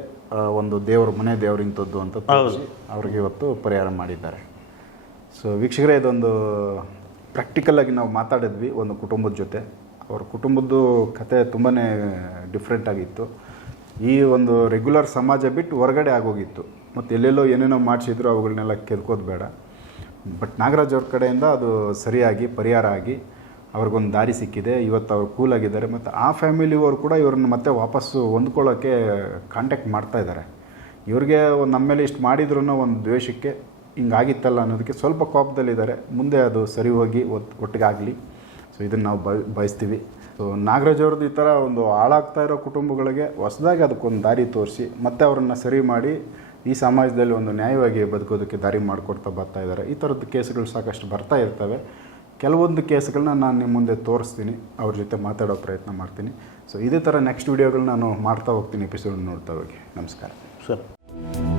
ಒಂದು ದೇವ್ರ ಮನೆ ದೇವ್ರ ಇಂಥದ್ದು ಅಂತ ತೋರಿಸಿ ಅವ್ರಿಗೆ ಇವತ್ತು ಪರಿಹಾರ ಮಾಡಿದ್ದಾರೆ. ಸೊ ವೀಕ್ಷಕರೇ ಇದೊಂದು ಪ್ರಾಕ್ಟಿಕಲ್ ಆಗಿ ನಾವು ಮಾತಾಡಿದ್ವಿ ಒಂದು ಕುಟುಂಬದ ಜೊತೆ. ಅವ್ರ ಕುಟುಂಬದ್ದು ಕತೆ ತುಂಬಾ ಡಿಫ್ರೆಂಟ್ ಆಗಿತ್ತು. ಈ ಒಂದು ರೆಗ್ಯುಲರ್ ಸಮಾಜ ಬಿಟ್ಟು ಹೊರಗಡೆ ಆಗೋಗಿತ್ತು. ಮತ್ತು ಎಲ್ಲೆಲ್ಲೋ ಏನೇನೋ ಮಾಡಿಸಿದ್ರು ಅವುಗಳನ್ನೆಲ್ಲ ಕೆದ್ಕೋದು ಬೇಡ. ಬಟ್ ನಾಗರಾಜ್ ಅವ್ರ ಕಡೆಯಿಂದ ಅದು ಸರಿಯಾಗಿ, ಪರಿಹಾರ ಆಗಿ ಅವ್ರಿಗೊಂದು ದಾರಿ ಸಿಕ್ಕಿದೆ. ಇವತ್ತು ಅವ್ರು ಕೂಲ್ ಆಗಿದ್ದಾರೆ. ಮತ್ತು ಆ ಫ್ಯಾಮಿಲಿಯವರು ಕೂಡ ಇವ್ರನ್ನ ಮತ್ತೆ ವಾಪಸ್ಸು ಹೊಂದ್ಕೊಳ್ಳೋಕ್ಕೆ ಕಾಂಟ್ಯಾಕ್ಟ್ ಮಾಡ್ತಾ ಇದ್ದಾರೆ. ಇವ್ರಿಗೆ ಒಂದು ನಮ್ಮ ಮೇಲೆ ಇಷ್ಟು ಮಾಡಿದ್ರು ಒಂದು ದ್ವೇಷಕ್ಕೆ ಹಿಂಗಾಗಿತ್ತಲ್ಲ ಅನ್ನೋದಕ್ಕೆ ಸ್ವಲ್ಪ ಕೋಪದಲ್ಲಿದ್ದಾರೆ. ಮುಂದೆ ಅದು ಸರಿ ಹೋಗಿ ಒತ್ತು ಒಟ್ಟಿಗಾಗಲಿ ಸೊ ಇದನ್ನು ನಾವು ಬಯ, ಬಯಸ್ತೀವಿ. ಸೊ ನಾಗರಾಜ್ ಅವ್ರದ್ದು ಈ ಥರ ಒಂದು ಹಾಳಾಗ್ತಾ ಇರೋ ಕುಟುಂಬಗಳಿಗೆ ಹೊಸದಾಗಿ ಅದಕ್ಕೊಂದು ದಾರಿ ತೋರಿಸಿ ಮತ್ತೆ ಅವರನ್ನು ಸರಿ ಮಾಡಿ ಈ ಸಮಾಜದಲ್ಲಿ ಒಂದು ನ್ಯಾಯವಾಗಿ ಬದುಕೋದಕ್ಕೆ ದಾರಿ ಮಾಡಿಕೊಡ್ತಾ ಬರ್ತಾ ಇದ್ದಾರೆ. ಈ ಥರದ್ದು ಕೇಸ್ಗಳು ಸಾಕಷ್ಟು ಬರ್ತಾ ಇರ್ತವೆ. ಕೆಲವೊಂದು ಕೇಸ್ಗಳನ್ನ ನಾನು ನಿಮ್ಮ ಮುಂದೆ ತೋರಿಸ್ತೀನಿ. ಅವ್ರ ಜೊತೆ ಮಾತಾಡೋ ಪ್ರಯತ್ನ ಮಾಡ್ತೀನಿ. ಸೊ ಇದೇ ಥರ ನೆಕ್ಸ್ಟ್ ವೀಡಿಯೋಗಳನ್ನ ನಾನು ಮಾಡ್ತಾ ಹೋಗ್ತೀನಿ ಎಪಿಸೋಡ್ ನೋಡ್ತಾ ಹೋಗಿ. ನಮಸ್ಕಾರ. ಸರ್.